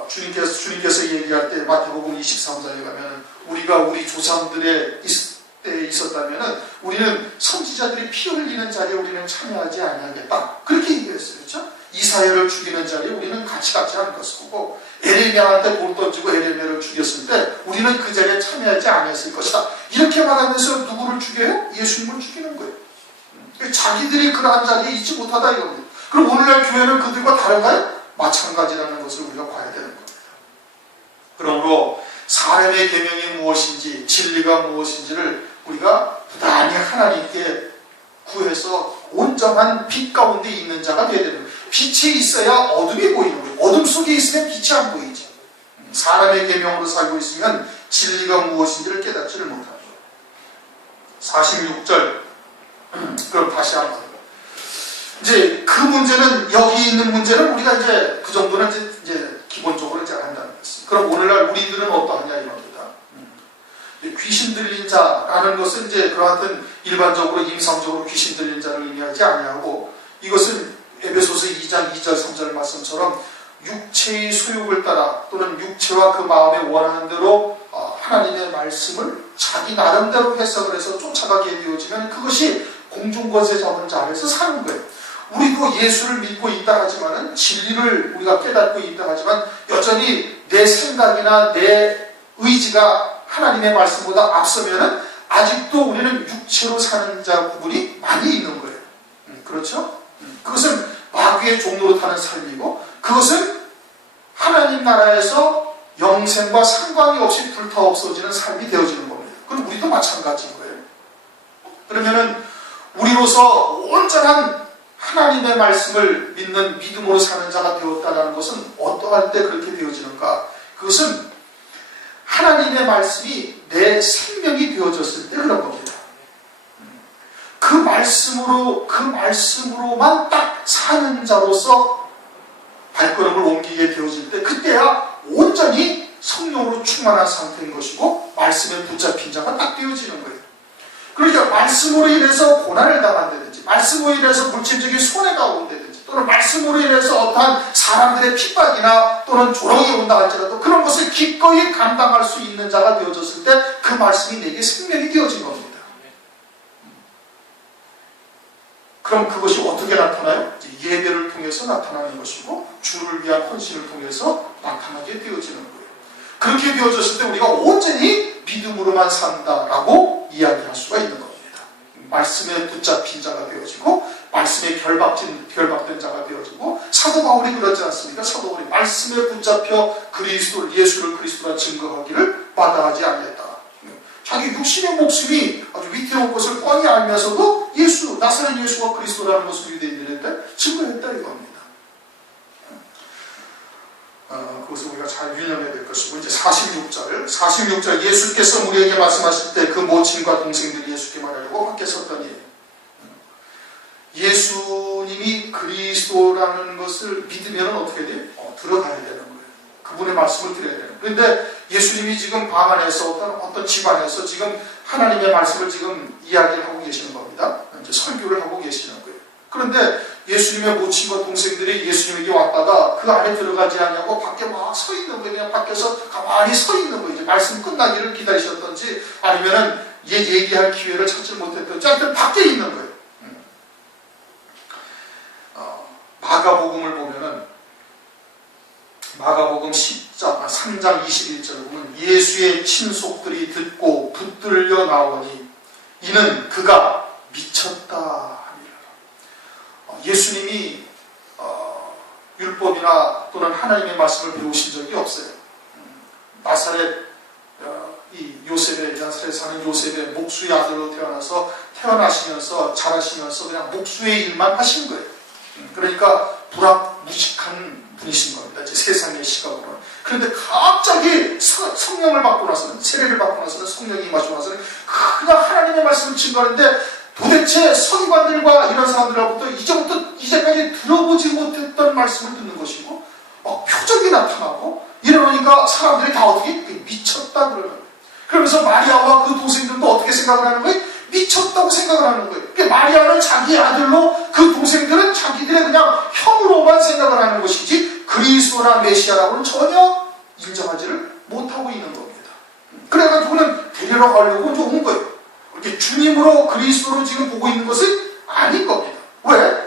주님께서 얘기할 때 마태복음 23장에 가면 우리가 우리 조상들의 때에 있었다면 우리는 선지자들이 피 흘리는 자리에 우리는 참여하지 아니하겠다. 그렇게 얘기했어요. 그렇죠? 이사야를 죽이는 자리에 우리는 같이 갖지 않을 것이고 에레미야한테 돌 던지고 에레미야를 죽였을 때 우리는 그 자리에 참여하지 않았을 것이다. 이렇게 말하면서 누구를 죽여요? 예수님을 죽이는 거예요. 자기들이 그러한 자리에 있지 못하다 이겁니다. 그럼 오늘날 교회는 그들과 다른가요? 마찬가지라는 것을 우리가 봐야 되는 겁니다. 그러므로 사람의 계명이 무엇인지 진리가 무엇인지를 우리가 부단히 하나님께 구해서 온전한 빛 가운데 있는 자가 되어야 되는 거예요. 빛이 있어야 어둠이 보이는 거예요. 어둠 속에 있으면 빛이 안 보이죠. 사람의 계명으로 살고 있으면 진리가 무엇인지를 깨닫지를 못합니다. 46절 그럼 다시 한번 이제 그 문제는 여기 있는 문제는 우리가 이제 그 정도는 이제 기본적으로 이제 한다는 것입니다. 그럼 오늘날 우리들은 어떠하냐 이겁니다. 귀신 들린 자라는 것은 이제 그러한 일반적으로 임상적으로 귀신 들린 자를 의미하지 아니하고 이것은 에베소서 2장 2절 3절 말씀처럼 육체의 소욕을 따라 또는 육체와 그 마음에 원하는 대로 하나님의 말씀을 자기 나름대로 해석을 해서 쫓아가게 되어지면 그것이 공중권세 잡은 자 안에서 사는 거예요. 우리도 예수를 믿고 있다 하지만은 진리를 우리가 깨닫고 있다 하지만 여전히 내 생각이나 내 의지가 하나님의 말씀보다 앞서면은 아직도 우리는 육체로 사는 자 부분이 많이 있는 거예요. 그렇죠? 그것은 마귀의 종로로 타는 삶이고 그것은 하나님 나라에서 영생과 상관이 없이 불타 없어지는 삶이 되어지는 겁니다. 그럼 우리도 마찬가지인 거예요. 그러면은 우리로서 온전한 하나님의 말씀을 믿는 믿음으로 사는 자가 되었다는 것은 어떠할 때 그렇게 되어지는가? 그것은 하나님의 말씀이 내 생명이 되어졌을 때 그런 겁니다. 그 말씀으로만 딱 사는 자로서 발걸음을 옮기게 되어질 때 그때야 온전히 성령으로 충만한 상태인 것이고 말씀에 붙잡힌 자가 딱 되어지는 거예요. 그러니까 말씀으로 인해서 고난을 당한다든지 말씀으로 인해서 물질적인 손해가 온다든지 또는 말씀으로 인해서 어떠한 사람들의 핍박이나 또는 조롱이 온다 할지라도 그런 것을 기꺼이 감당할 수 있는 자가 되어졌을 때 그 말씀이 내게 생명이 되어진 겁니다. 그럼 그것이 어떻게 나타나요? 예배를 통해서 나타나는 것이고 주를 위한 헌신을 통해서 나타나게 되어지는 거예요. 그렇게 되어졌을 때 우리가 온전히 믿음으로만 산다라고 이야기할 수가 있는 겁니다. 말씀에 붙잡힌 자가 되어지고 말씀에 결박된 자가 되어지고 사도 바울이 그러지 않습니까? 사도 바울이 말씀에 붙잡혀 예수를 그리스도라 증거하기를 마다하지 않겠다. 자기 육신의 목숨이 아주 위태로운 것을 예수가 그리스도라는 것을 유대인들한테 증거했다 이겁니다. 그것을 우리가 잘 유념해야 될 것이고, 이제 46절 예수께서 우리에게 말씀하실 때 그 모친과 동생들이 예수께 말하려고 밖에 섰더니, 예수님이 그리스도라는 것을 믿으면 어떻게 돼요? 들어가야 되는 거예요. 그분의 말씀을 들어야 되는 거예요. 그런데 예수님이 지금 방 안에서 어떤 집 안에서 지금 하나님의 말씀을 지금 이야기를 하고 계시는 겁니다. 이제 설교를 하고 계시는 거예요. 그런데 예수님의 모친과 동생들이 예수님에게 왔다가 그 안에 들어가지 않냐고 밖에 막 서 있는 거예요. 그냥 밖에서 가만히 서 있는 거예요. 이제 말씀 끝나기를 기다리셨던지 아니면은 얘기할 기회를 찾지 못했던지 하여튼 밖에 있는 거예요. 마가복음을 보면은 마가복음 3장 21절을 보면 예수의 친속들이 듣고 붙들려 나오니 이는 그가 미쳤다 합니다. 예수님이 율법이나 또는 하나님의 말씀을 배우신 적이 없어요. 나사렛 나사렛 사는 요셉의 목수의 아들로 태어나시면서 자라시면서 그냥 목수의 일만 하신 거예요. 그러니까 불합무식한 분이신 겁니다. 이제 세상의 시각으로는. 그런데 갑자기 성령을 받고 나서는, 세례를 받고 나서는, 성령이 임하시고 나서는 그냥 하나님의 말씀을 증거하는데 도대체 서기관들과 이런 사람들로부터 이제까지 들어보지 못했던 말씀을 듣는 것이고 표적이 나타나고 이러니까 사람들이 다 어떻게 미쳤다 그러는 거예요. 그러면서 마리아와 그 동생들도 어떻게 생각을 하는 거예요? 미쳤다고 생각을 하는 거예요. 그러니까 마리아는 자기 아들로, 그 동생들은 자기들의 그냥 형으로만 생각을 하는 것이지 그리스도나 메시아라고는 전혀 인정하지를 못하고 있는 겁니다. 그래가지고는 데리러 가려고 이제 온 거예요. 이렇게 주님으로 그리스도로 지금 보고 있는 것은 아닌 겁니다. 왜?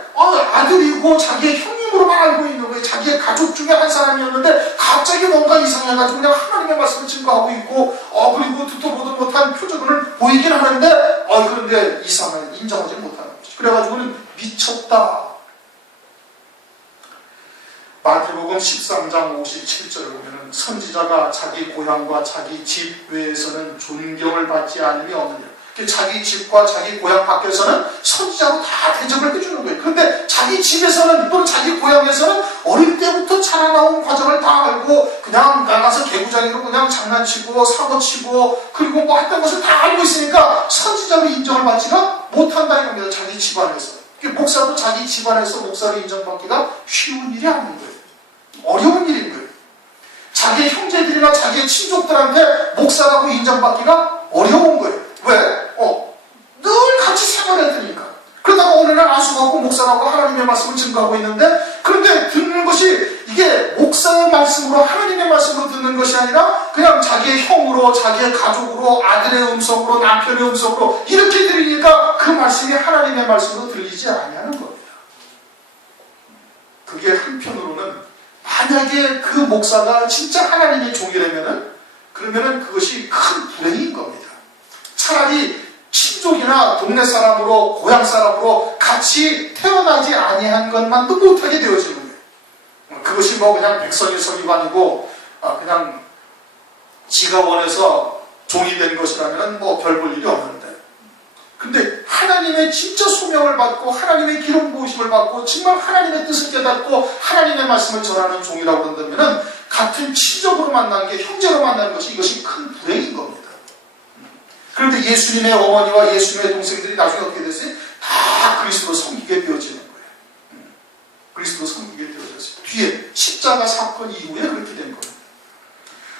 아들이고 자기의 형님으로만 알고 있는 거예요. 자기의 가족 중에 한 사람이었는데 갑자기 뭔가 이상해가지고 그냥 하나님의 말씀을 증거하고 있고 그리고 듣도 보도 못한 표적을 보이긴 하는데 그런데 이상을 인정하지 못하는 거죠. 그래가지고는 미쳤다. 마태복음 13장 57절을 보면 선지자가 자기 고향과 자기 집 외에서는 존경을 받지 않음이 없느냐. 자기 집과 자기 고향 밖에서는 선지자로 다 대접을 해주는 거예요. 그런데 자기 집에서는 또는 자기 고향에서는 어릴 때부터 자라나온 과정을 다 알고 그냥 나가서 개구장이로 그냥 장난치고 사고치고 그리고 뭐 했던 것을 다 알고 있으니까 선지자로 인정을 받지가 못한다 이겁니다. 자기 집안에서. 목사도 자기 집안에서 목사로 인정받기가 쉬운 일이 아닌 거예요. 어려운 일인 거예요. 자기 형제들이나 자기 친족들한테 목사라고 인정받기가 어려운 거예요. 왜? 늘 같이 생활했으니까. 그러다가 어느 날 안수받고 목사라고 하나님의 말씀을 증거하고 있는데 그런데 듣는 것이 이게 목사의 말씀으로 하나님의 말씀으로 듣는 것이 아니라 그냥 자기의 형으로 자기의 가족으로 아들의 음성으로 남편의 음성으로 이렇게 들으니까 그 말씀이 하나님의 말씀으로 들리지 아니하는 겁니다. 그게 한편으로는 만약에 그 목사가 진짜 하나님의 종이라면은 그러면은 그것이 큰 불행인 겁니다. 차라리 친족이나 동네 사람으로 고향 사람으로 같이 태어나지 아니한 것만도 못하게 되어지는 거예요. 그것이 그냥 백성의 서기관이고 그냥 지가 원해서 종이 된 것이라면 별 볼 일이 없는데 근데 하나님의 진짜 소명을 받고 하나님의 기름 부으심을 받고 정말 하나님의 뜻을 깨닫고 하나님의 말씀을 전하는 종이라고 한다면 같은 친족으로 만난 게 형제로 만난 것이 이것이 큰 불행인 겁니다. 그런데 예수님의 어머니와 예수님의 동생들이 나중에 어떻게 됐어요? 다 그리스도로 섬기게 되어지는 거예요. 그리스도로 섬기게 되어졌어요. 뒤에 십자가 사건 이후에 그렇게 된 거예요.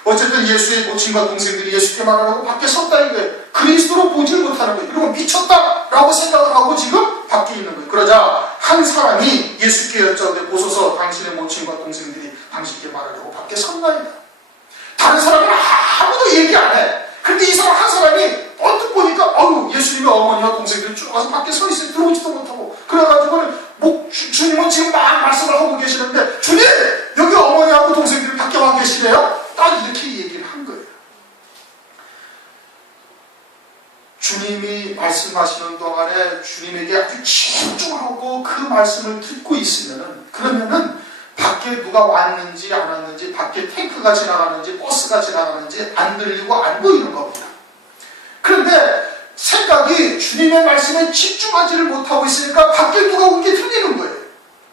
어쨌든 예수의 모친과 동생들이 예수께 말하라고 밖에 섰다 이거예요. 그리스도로 보지를 못하는 거예요. 그리고 미쳤다라고 생각을 하고 지금 밖에 있는 거예요. 그러자 한 사람이 예수께 여쭤되 보소서 당신의 모친과 동생들이 당신께 말하려고 밖에 섰나이다. 다른 사람은 아무도 얘기 안 해. 근데 이 사람 한 사람이 언뜻 보니까 예수님의 어머니와 동생들이 쭉 와서 밖에 서 있어요. 들어오지도 못하고. 그래가지고는 주님은 지금 막 말씀을 하고 계시는데 주님! 여기 어머니하고 동생들이 밖에 와 계시네요? 딱 이렇게 얘기를 한 거예요. 주님이 말씀하시는 동안에 주님에게 아주 집중하고 그 말씀을 듣고 있으면은 그러면은 밖에 누가 왔는지 안 왔는지 밖에 탱크가 지나가는지 버스가 지나가는지 안 들리고 안 보이는 겁니다. 그런데 생각이 주님의 말씀에 집중하지를 못하고 있으니까 밖에 누가 온 게 들리는 거예요.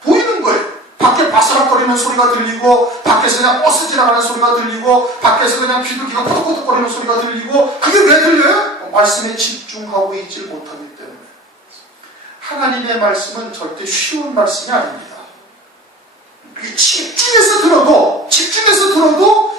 보이는 거예요. 밖에 바스락거리는 소리가 들리고, 밖에서 그냥 버스 지나가는 소리가 들리고, 밖에서 그냥 비둘기가 코덕코덕거리는 소리가 들리고, 그게 왜 들려요? 말씀에 집중하고 있지 못하기 때문에. 하나님의 말씀은 절대 쉬운 말씀이 아닙니다. 집중해서 들어도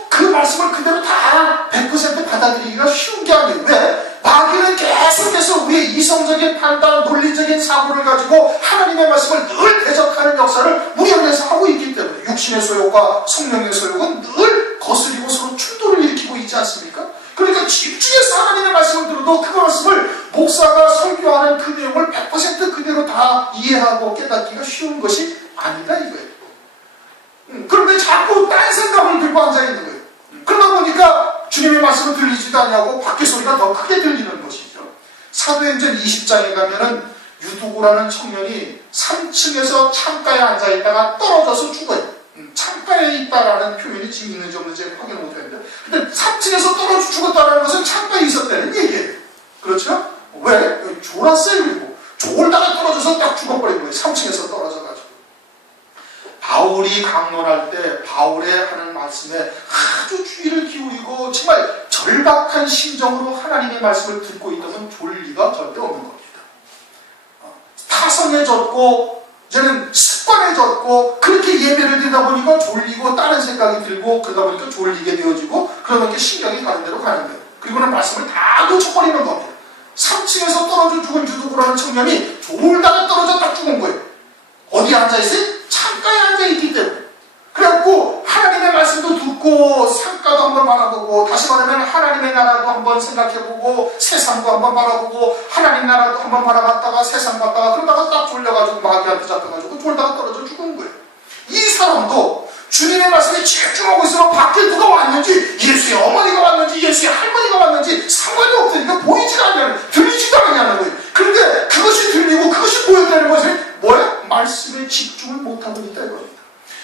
그 말씀을 그대로 다 100% 받아들이기가 쉬운 게 아니에요. 왜? 마귀는 계속해서 우리의 이성적인 판단, 논리적인 사고를 가지고 하나님의 말씀을 늘 대적하는 역사를 우리 안에서 하고 있기 때문에 육신의 소욕과 성령의 소욕은 늘 거스리고 서로 충돌을 일으키고 있지 않습니까? 그러니까 집중해서 하나님의 말씀을 들어도 그 말씀을 목사가 설교하는 그 내용을 100% 그대로 다 이해하고 깨닫기가 쉬운 것이 아니다 이거예요. 그런데 자꾸 딴 생각을 들고 앉아있는 거예요. 그러다 보니까 주님의 말씀을 들리지도 않냐고 밖에 소리가 더 크게 들리는 것이죠. 사도행전 20장에 가면은 유두고라는 청년이 3층에서 창가에 앉아있다가 떨어져서 죽어요. 창가에 있다라는 표현이 지금 있는지 없는지 확인을 못했는데, 근데 3층에서 떨어져 죽었다는 것은 창가에 있었다는 얘기예요. 그렇죠? 왜? 졸았어요. 그리고 졸다가 떨어져서 딱 죽어버린 거예요. 3층에서 떨어져가지고. 바울이 강론할 때 바울의 하는 말씀에 아주 주의를 기울이고 정말 절박한 심정으로 하나님의 말씀을 듣고 있다면 졸 리가 절대 없는 겁니다. 타성해졌고 이제는 습관해졌고 그렇게 예배를 드리다 보니까 졸리고 다른 생각이 들고 그러다 보니까 졸리게 되어지고 그러다 보니까 신경이 다른 데로 가는 거예요. 그리고는 말씀을 다 놓쳐버리는 겁니다. 3층에서 떨어져 죽은 유두고라는 청년이 졸다가 떨어져 딱 죽은 거예요. 어디에 앉아있어요? 창가에 앉아있기 때문에. 그래갖고 하나님의 말씀도 듣고 창가도 한번 바라보고 다시 말하면 하나님의 나라도 한번 생각해보고 세상도 한번 바라보고 하나님 나라도 한번 바라봤다가 세상 봤다가 그러다가 딱 졸려가지고 마귀한테 잡혀가지고 졸다가 떨어져 죽은 거예요. 이 사람도 주님의 말씀에 집중하고 있으면 밖에 누가 왔는지 예수의 어머니가 왔는지 예수의 할머니가 왔는지 상관이 없으니까 보이지가 않냐는 들리지도 않냐는 거예요. 그런데 그것이 들리고 그것이 보였다는 것은 뭐예요? 말씀에 집중을 못하고 있다 이겁니다.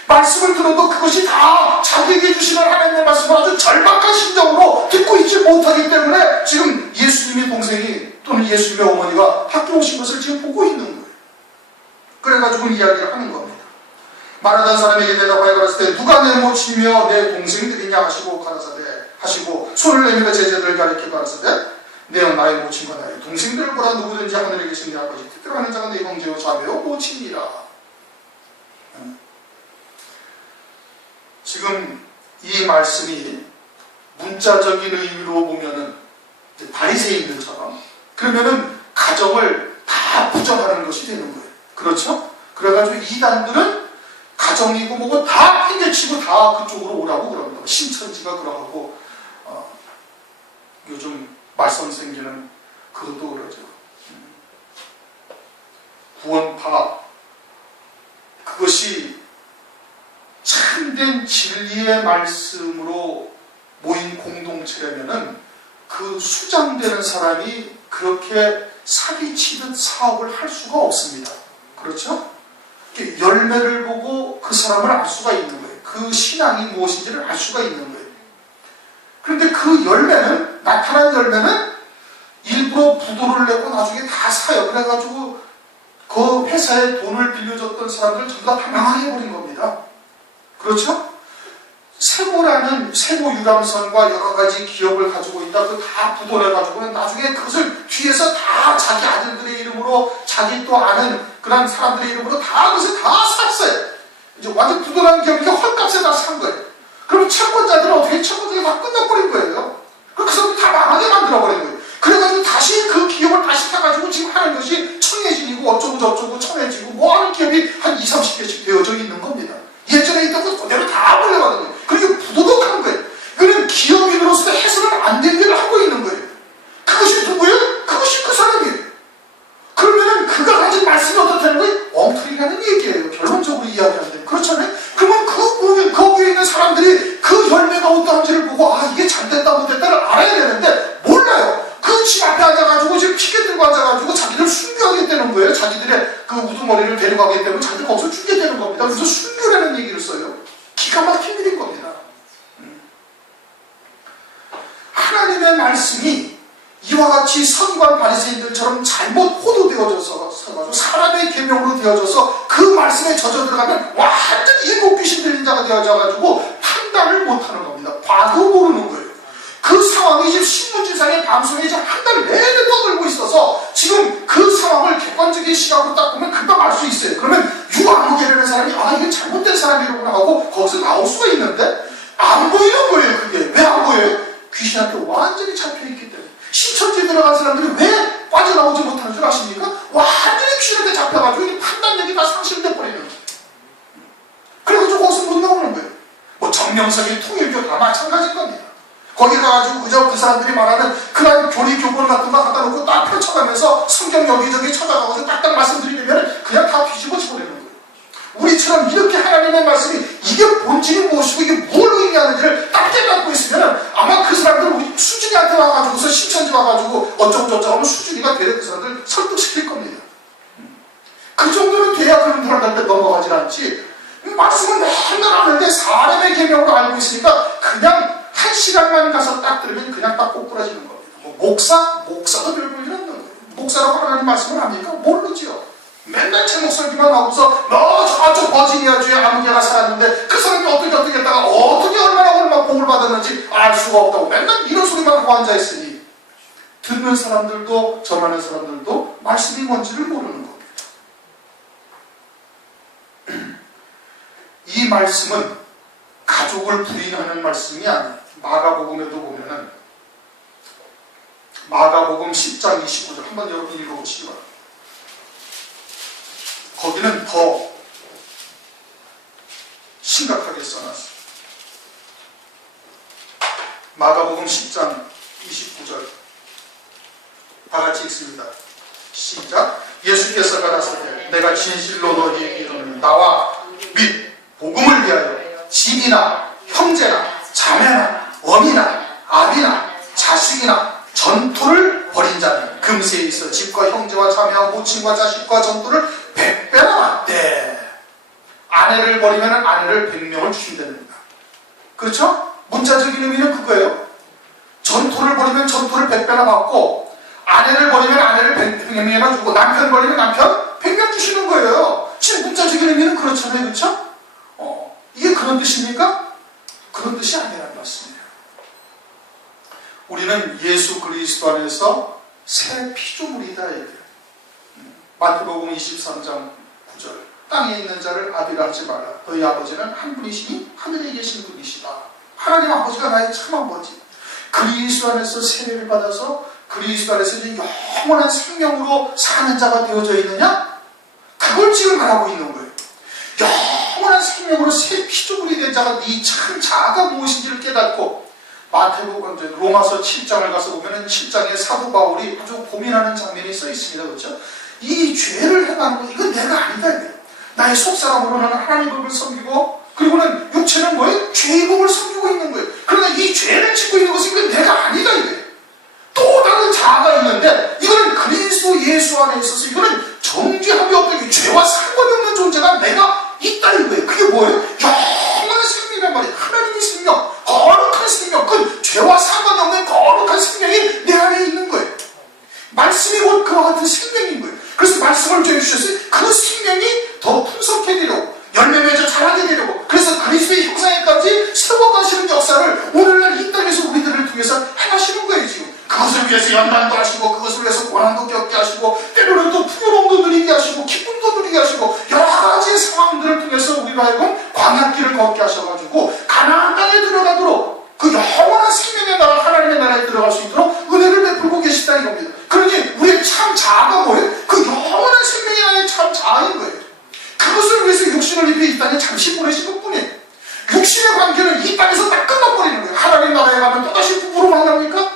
말씀을 들어도 그것이 다 자기에게 주시는 하나님의 말씀을 아주 절박한 심정으로 듣고 있지 못하기 때문에 지금 예수님의 동생이 또는 예수님의 어머니가 학교 오신 것을 지금 보고 있는 거예요. 그래가지고 이야기를 하는 겁니다. 말하던 사람에게 대답하여 가라사대 누가 내 모친이며 내 동생들이냐 하시고 가라사대 하시고 손을 내밀어 제자들을 가리켜 가라사대 내가 나의 모친과 나의 동생들을 보라 누구든지 하늘에 계신 내 아버지 뜻대로 하는 자가 내 형제요 자매요 모친이라. 지금 이 말씀이 문자적인 의미로 보면은 바리새인들처럼 그러면은 가정을 다 부정하는 것이 되는 거예요. 그렇죠? 그래가지고 이단들은 가정이고 뭐고 다 팽개치고 다 그쪽으로 오라고 그럽니다. 신천지가 그러고 요즘 말썽생기는 그것도 그러죠. 구원파 그것이 참된 진리의 말씀으로 모인 공동체라면은 그 수장되는 사람이 그렇게 사기치듯 사업을 할 수가 없습니다. 그렇죠? 열매를 보고 그 사람을 알 수가 있는 거예요. 그 신앙이 무엇인지를 알 수가 있는 거예요. 그런데 그 열매는, 나타난 열매는 일부러 부도를 내고 나중에 다 사요. 그래가지고 그 회사에 돈을 빌려줬던 사람들 전부 다 망하게 해버린 겁니다. 그렇죠? 세고라는 세고 유람선과 여러 가지 기업을 가지고 있다. 그 다 부도내가지고 나중에 그것을 뒤에서 다 자기 아들들의 이름으로 자기 또 아는 그런 사람들의 이름으로 다 그것을 다 샀어요. 이제 완전 부도난 기업이 헐값에 다 산 거예요. 그럼 채권자들은 어떻게 채권자들이 다 끝나버린 거예요. 그 사람들 다 망하게 만들어버린 거예요. 그래가지고 다시 그 기업을 다시 타가지고 지금 하는 것이 청해진이고 어쩌고 저쩌고 청해지고 뭐 하는 기업이 한 20, 30개씩 되어져 있는 겁니다. 예전에 있던 거 그대로 다 물려가는 거예요. 그리고 부도덕한 거예요. 그는 기업인으로서 해서는 안 될 일을 하고 있는 거예요. 그것이 누구예요? 그것이 그 사람이에요. 그러면은 그가 가진 말씀이 어떻다는 거예요? 엉터리라는 얘기예요. 결론적으로 이야기하면. 그렇잖아요? 그러면 거기에 있는 사람들이 그 열매가 어떠한지를 보고 아 이게 잘됐다 못됐다를 알아야 되는데 몰라요. 그 집 앞에 앉아가지고 지금 피켓 들고 앉아가지고 자기를 순교하겠다는 거예요. 자기들의 그 우두머리를 데려가기 때문에 자기들 거기서 죽게 되는 겁니다. 그래서 순교라는 얘기를 써요. 기가 막힌 일인 겁니다. 하나님의 말씀이 이와 같이 서기관 바리새인들처럼 잘못 호도되어져서 사람의 계명으로 되어져서 그 말씀에 젖어 들어가면 완전히 일곱 귀신 들린 자가 되어져가지고 판단을 못하는 겁니다. 봐도 모르는 거예요. 그 상황이 지금 신문지상의 방송에 지금 한 달 내내 떠들고 있어서 지금 그 상황을 객관적인 시각으로 딱 보면 금방 알 수 있어요. 그러면 유아무개라는 사람이 이게 잘못된 사람이라고 하고 거기서 나올 수가 있는데 안 보이는 거예요. 그게 왜 안 보여요? 귀신한테 완전히 잡혀있기 때문에. 신천지에 들어간 사람들이 왜 빠져나오지 못하는 줄 아십니까? 완전히 귀신한테 잡혀가지고 이 판단력이 다 상실돼 버리는 거예요. 그래가지고 거기서 못 나오는 거예요. 뭐 정명석이 통일교 다 마찬가지인 겁니다. 거기 가가지고 그저 그 사람들이 말하는 그런 교리 교본 같은 거 갖다 놓고 딱 펼쳐가면서 성경 여기저기 찾아가서 딱딱 말씀드리면 그냥 다 뒤집어져 버리는 거예요. 우리처럼 이렇게 하나님의 말씀이 이게 본질이 무엇이고 이게 뭘 의미하는지를 딱 깨닫고 있으면 아마 그 사람들 우리 수준이한테 와가지고서 신천지 와가지고 어쩌고저쩌고 하면 수준이가 되려 그 사람들 설득시킬 겁니다. 그 정도는 돼야 그런 사람들한테 넘어가질 않지. 말씀은 맨날 하는데 사람의 계명으로 알고 있으니까 그냥 한 시간만 가서 딱 들으면 그냥 딱 꼬꾸라지는 겁니다. 뭐 목사도 별볼 일 없는 거예요. 목사라고 하나님 말씀을 합니까? 모르지요. 맨날 제목 설기만 하고서 너 저쪽 버지니아주에 아무개가 살았는데 그 사람이 어떻게 했다가 어떻게 얼마나 복을 받았는지 알 수가 없다고 맨날 이런 소리만 하고 앉아있으니 듣는 사람들도 전하는 사람들도 말씀이 뭔지를 모르는 겁니다. 이 말씀은 가족을 부인하는 말씀이 아니에요. 마가복음에도 보면은 마가복음 10장 29절 한번 여러분 읽어보시기 바랍니다. 거기는 더 심각하게 써놨어요. 마가복음 10장 29절 다 같이 읽습니다. 시작. 예수께서 가라사대 내가 진실로 너희에게 이르노니 나와 및 복음을 위하여 집이나 형제나 자매나 어미나 아비나 자식이나 전토를 벌인 자는 금세에 있어 집과 형제와 자매와 모친과 자식과 전토를 100배나 받대. 아내를 버리면 아내를 100명을 주신답니다. 그렇죠? 문자적인 의미는 그거예요. 전토를 버리면 전토를 100배나 받고 아내를 버리면 아내를 100명이나 주고 남편 버리면 남편 100명 주시는 거예요. 지금 문자적인 의미는 그렇잖아요. 그렇죠? 이게 그런 뜻입니까? 그런 뜻이 아니라는 말씀이에요. 우리는 예수 그리스도 안에서 새 피조물이다. 마태복음 23장 9절 땅에 있는 자를 아비라 하지 마라. 너희 아버지는 한 분이시니 하늘에 계신 분이시다. 하나님 아버지가 나의 참 아버지. 그리스도 안에서 세례를 받아서 그리스도 안에서 이제 영원한 생명으로 사는 자가 되어져 있느냐? 그걸 지금 말하고 있는 거예요. 영원한 생명으로 새 피조물이 된 자가 네 참 자아가 무엇인지를 깨닫고 마태복음 로마서 7장을 가서 보면은 7장에 사도 바울이 아주 고민하는 장면이 써 있습니다. 그렇죠? 이 죄를 행하는 거 이건 내가 아니다. 나의 속사람으로는 하나님 법을 섬기고 그리고는 육체는 뭐예요? 죄의 법을 섬기고 있는 거예요. 그러나 이 죄를 짓고 있는 것은 이건 내가 아니다. 이거예요. 또 다른 자아가 있는데 이거는 그리스도 예수 안에 있어서 이거는 정죄함이 없던 죄와 상관이 없는 존재가 내가 있다 이거예요. 그게 뭐예요? 영원한 생명이란 말이에요. 하나님의 생명, 거룩한 생명, 그 죄와 상관이 없는 거룩한 생명이 내 안에 있는 거예요. 말씀이 곧 그와 같은 생명인 거예요. 그래서 말씀을 주셨어요. 그 생명이 더 풍성해지려고 열매 맺어 자라게 되려고 그래서 그리스도의 형상에까지 세워가시는 역사를 오늘날 이 땅에서 우리들을 통해서 행하시는 거예요. 지금 그것을 위해서 연단도 하시고 그것을 위해서 고난도 겪게 하시고 때로는 또 풍요로움도 누리게 하시고 기쁨도 누리게 하시고 여러 가지 상황들을 통해서 우리가 하여금 광야길을 걷게 하셔가지고 가나안 땅에 들어가도록 그 영원한 생명의 나라 하나님의 나라에 들어갈 수 있도록 은혜를 베풀고 계시다는 겁니다. 그러니 우리의 참 자아가 뭐예요? 그 영원한 생명의 나라의 참 자아인 거예요. 그것을 위해서 육신을 입혀 이 땅에 잠시 보내신 것뿐이에요. 육신의 관계는 이 땅에서 딱 끝나버리는 거예요. 하나님 나라에 가면 또다시 부부로 만납니까?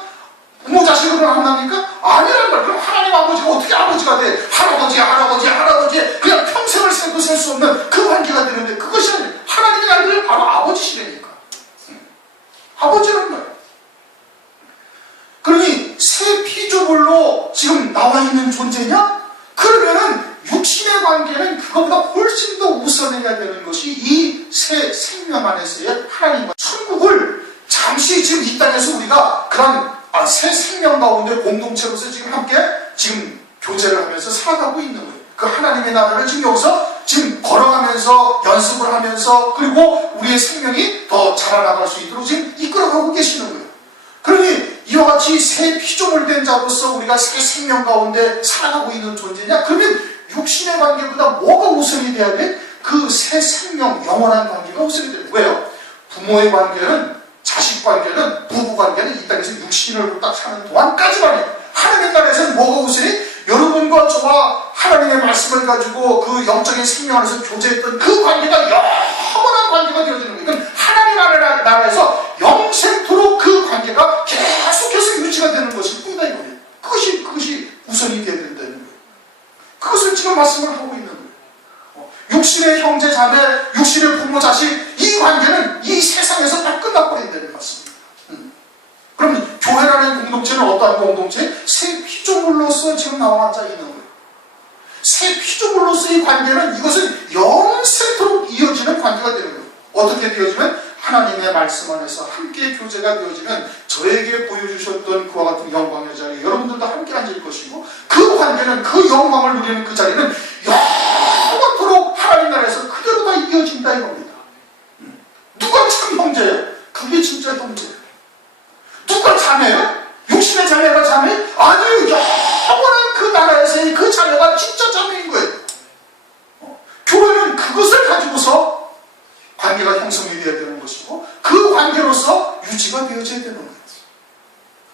부모 자식으로 만납니까? 아니란 말이에요. 그럼 하나님 아버지가 어떻게 아버지가 돼? 할아버지 그냥 평생을 살고 살 수 없는 그 관계가 되는데 그것이 아니에요. 하나님의 아들은 바로 아버지시라니까. 아버지란 말이에요. 그러니 새 피조물로 지금 나와 있는 존재냐? 그러면은 육신의 관계는 그것보다 훨씬 더 우선해야 되는 것이 이 새 생명 안에서의 하나님과 천국을 잠시 지금 이 땅에서 우리가 그런 새 생명 가운데 공동체로서 지금 함께 지금 교제를 하면서 살아가고 있는 거예요. 그 하나님의 나라를 지금 여기서 지금 걸어가면서 연습을 하면서 그리고 우리의 생명이 더 자라나갈 수 있도록 지금 이끌어가고 계시는 거예요. 그러니 이와 같이 새 피조물 된 자로서 우리가 새 생명 가운데 살아가고 있는 존재냐? 그러면 육신의 관계보다 뭐가 우선이 돼야 돼? 그 새 생명, 영원한 관계가 우선이 돼요. 왜요? 부모의 관계는, 자식 관계는, 부부 관계는 이 땅에서 육신을 딱 사는 동안까지만 해요. 하나님 나라에서는 뭐가 우선이? 여러분과 저와 하나님의 말씀을 가지고 그 영적인 생명 안에서 교제했던 그 관계가 영원한 관계가 되어지는 거예요. 그럼 하나님 나라에서 영생토록 그 관계가 계속해서 유지가 되는 것일 뿐이다 이거예요. 그것이 우선이 되어야 된다는 거예요. 그것을 지금 말씀을 하고 있는 거예요. 육신의 형제 자매, 육신의 부모 자식, 이 관계는 이 세상에서 다 끝나버린다는 말씀입니다. 그럼 교회라는 공동체는 어떠한 공동체? 새 피조물로서 지금 나와 앉아 있는 거예요. 새 피조물로서의 관계는 이것은 영생토록 이어지는 관계가 되는 거예요. 어떻게 되어지면? 하나님의 말씀 안에서 함께 교제가 되어지면 저에게 보여주셨던 그와 같은 영광의 자리에 여러분들도 함께 앉을 것이고 그 관계는, 그 영광을 누리는 그 자리는 영원토록 하나님 나라에서 그대로 다 이어진다 이겁니다. 누가 참 형제예요? 그게 진짜 형제예요. 누가 자매요? 육신의 자매가 자매? 아니요, 영원한 그 나라에서의 그 자매가 진짜 자매인 거예요. 교회는 그것을 가지고서 관계가 형성이 되어야 되는 것이고 그 관계로서 유지가 되어져야 되는 거예요.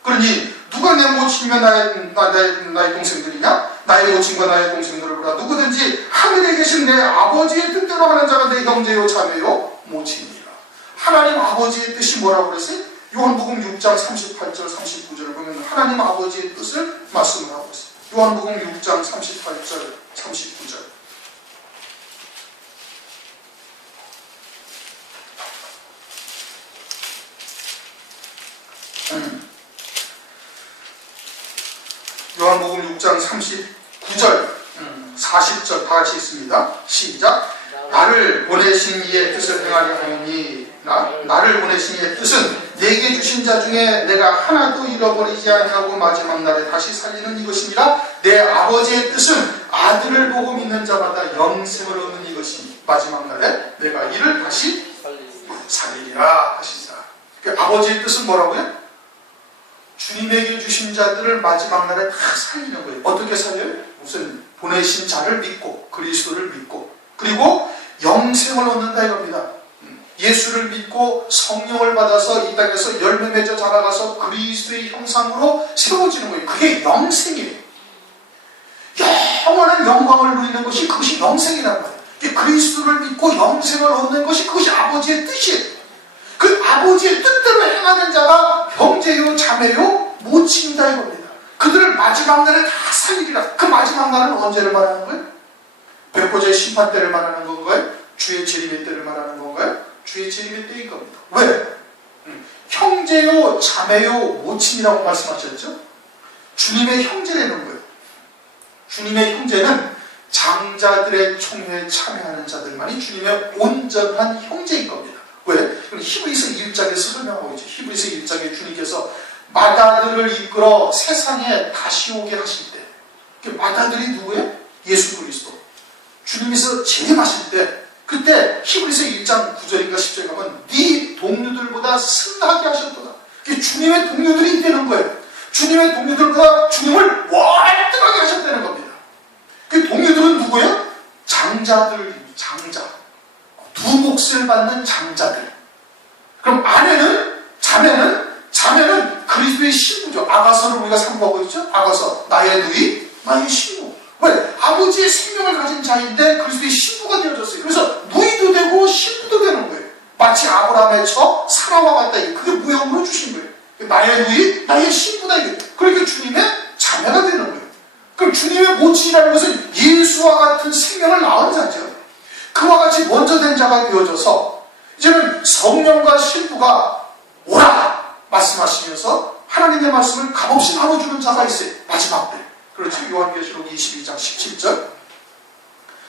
그러니 누가 내 모친이며 나의 동생들이냐? 나의 모친과 나의 동생들을 보라. 누구든지 하늘에 계신 내 아버지의 뜻대로 하는 자가 내 형제요 자매요 모친이라. 하나님 아버지의 뜻이 뭐라고 그랬어요? 요한복음 6장 38절 39절을 보면 하나님 아버지의 뜻을 말씀을 하고 있어요. 요한복음 6장 38절 39절. 요한복음 6장 39절 40절 다 같이 있습니다. 시작. 나를 보내신 이의 뜻을 행하려 하노니 나를 보내신 이의 뜻은 내게 주신 자 중에 내가 하나도 잃어버리지 아니하고 마지막 날에 다시 살리는 이것이니라. 내 아버지의 뜻은 아들을 보고 믿는 자마다 영생을 얻는 이것이니 마지막 날에 내가 이를 다시 살리리라 하시니라. 그 아버지의 뜻은 뭐라고요? 주님에게 주신 자들을 마지막 날에 다 살리는 거예요. 어떻게 살려요? 우선 보내신 자를 믿고 그리스도를 믿고 그리고 영생을 얻는다 이겁니다. 예수를 믿고 성령을 받아서 이 땅에서 열매 맺어 자라가서 그리스도의 형상으로 세워지는 거예요. 그게 영생이에요. 영원한 영광을 누리는 것이 그것이 영생이란 말이에요. 그리스도를 믿고 영생을 얻는 것이 그것이 아버지의 뜻이에요. 그 아버지의 뜻대로 행하는 자가 형제요 자매요 모친이다 이겁니다. 그들을 마지막 날에 다 살리리라. 그 마지막 날은 언제를 말하는 거예요? 백보자의 심판 때를 말하는 건가요? 주의 재림의 때를 말하는 건가요? 주의 재림의 때인 겁니다. 왜? 형제요 자매요 모친이라고 말씀하셨죠? 주님의 형제라는 거예요. 주님의 형제는 장자들의 총회에 참여하는 자들만이 주님의 온전한 형제인 겁니다. 왜? 히브리서 1장에서 설명하고 있죠. 히브리서 1장에 주님께서 맏아들을 이끌어 세상에 다시 오게 하실 때, 맏아들이 누구예요? 예수 그리스도. 주님께서 재림하실 때, 그때 히브리서 1장 9절인가 10절에 가면 네 동료들보다 승하게 하셨도다. 주님의 동료들이 되는 거예요. 주님의 동료들보다 주님을 월등하게 하셨다는 겁니다. 그 동료들은 누구예요? 장자들, 장자. 두 몫을 받는 장자들. 그럼 자매는 그리스도의 신부죠. 아가서를 우리가 상고하고 있죠. 아가서, 나의 누이, 나의 신부. 왜? 아버지의 생명을 가진 자인데 그리스도의 신부가 되어졌어요. 그래서 누이도 되고 신부도 되는 거예요. 마치 아브라함의 처 사라와 같다. 그게 무형으로 주신 거예요. 나의 누이, 나의 신부다. 그러니까 주님의 자매가 되는 거예요. 그럼 주님의 모친이라는 것은 예수와 같은 생명을 낳은 자죠. 그와 같이 먼저 된 자가 되어져서 이제는 성령과 신부가 오라 말씀하시면서 하나님의 말씀을 값없이 나눠주는 자가 있어요. 마지막 때. 그렇죠. 요한계시록 22장 17절.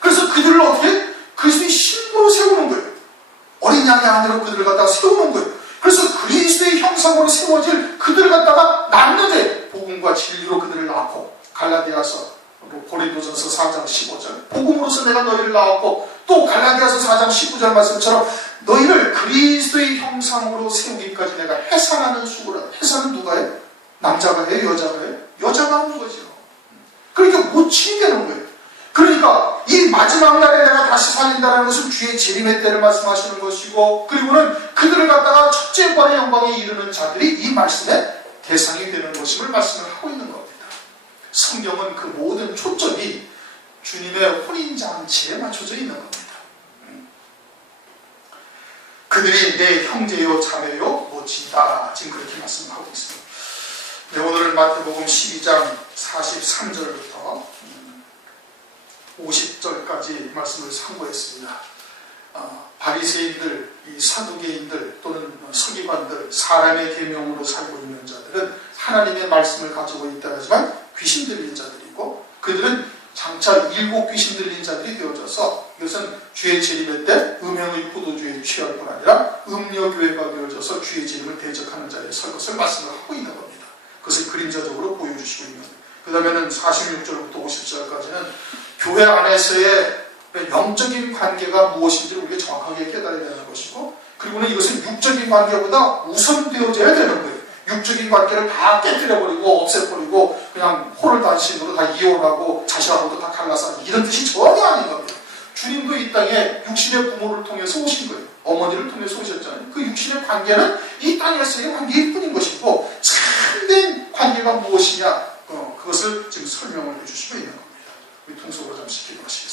그래서 그들을 어떻게? 그리스도의 신부로 세우는 거예요. 어린 양의 안으로 그들을 갖다 세우는 거예요. 그래서 그리스도의 형상 형상으로 세워질 그들을 갖다가 낳는데 복음과 진리로 그들을 낳고 갈라디아서 고린도전서 4장 15절 복음으로서 내가 너희를 낳았고 또 갈라디아서 4장 19절 말씀처럼 너희를 그리스도의 형상으로 세우기까지 내가 해산하는 수고라. 해산은 누가 해? 남자가 해요? 여자가 해요? 여자가 하는 거죠. 그러니까 못 치게되는 거예요. 그러니까 이 마지막 날에 내가 다시 살린다는 것은 주의 재림의 때를 말씀하시는 것이고, 그리고는 그들을 갖다가 첫째 부활의 영광에 이르는 자들이 이 말씀의 대상이 되는 것임을 말씀을 하고 있는 겁니다. 성경은 그 모든 초점이 주님의 혼인잔치에 맞춰져 있는 겁니다. 그들이 내 형제요 자매요 모지다, 지금 그렇게 말씀하고 있습니다. 네, 오늘은 마태복음 12장 43절부터 50절까지 말씀을 참고했습니다. 바리새인들, 이 사두개인들 또는 서기관들, 사람의 계명으로 살고 있는 자들은 하나님의 말씀을 가지고 있다 하지만 귀신 들린 자들이고, 그들은 장차 일곱 귀신 들린 자들이 되어져서 이것은 주의 재림의 때 음행의 포도주에 취할 뿐 아니라 음녀교회가 되어져서 주의 재림을 대적하는 자리에 설 것을 말씀을 하고 있는 겁니다. 그것을 그림자적으로 보여주시고 있는 거예요. 그 다음에는 46절부터 50절까지는 교회 안에서의 영적인 관계가 무엇인지 우리가 정확하게 깨달아야 되는 것이고, 그리고는 이것은 육적인 관계보다 우선되어져야 되는 거예요. 육적인 관계를 다 깨뜨려버리고 없애버리고 그냥 호를 단신으로 다 이혼하고 자식하고도 다 갈라서 이런 뜻이 전혀 아닌 겁니다. 주님도 이 땅에 육신의 부모를 통해서 오신 거예요. 어머니를 통해서 오셨잖아요. 그 육신의 관계는 이 땅에서의 관계일 뿐인 것이고, 참된 관계가 무엇이냐, 그것을 지금 설명을 해주시고 있는 겁니다. 우리 통속으로 잠시 기도하시겠습니다.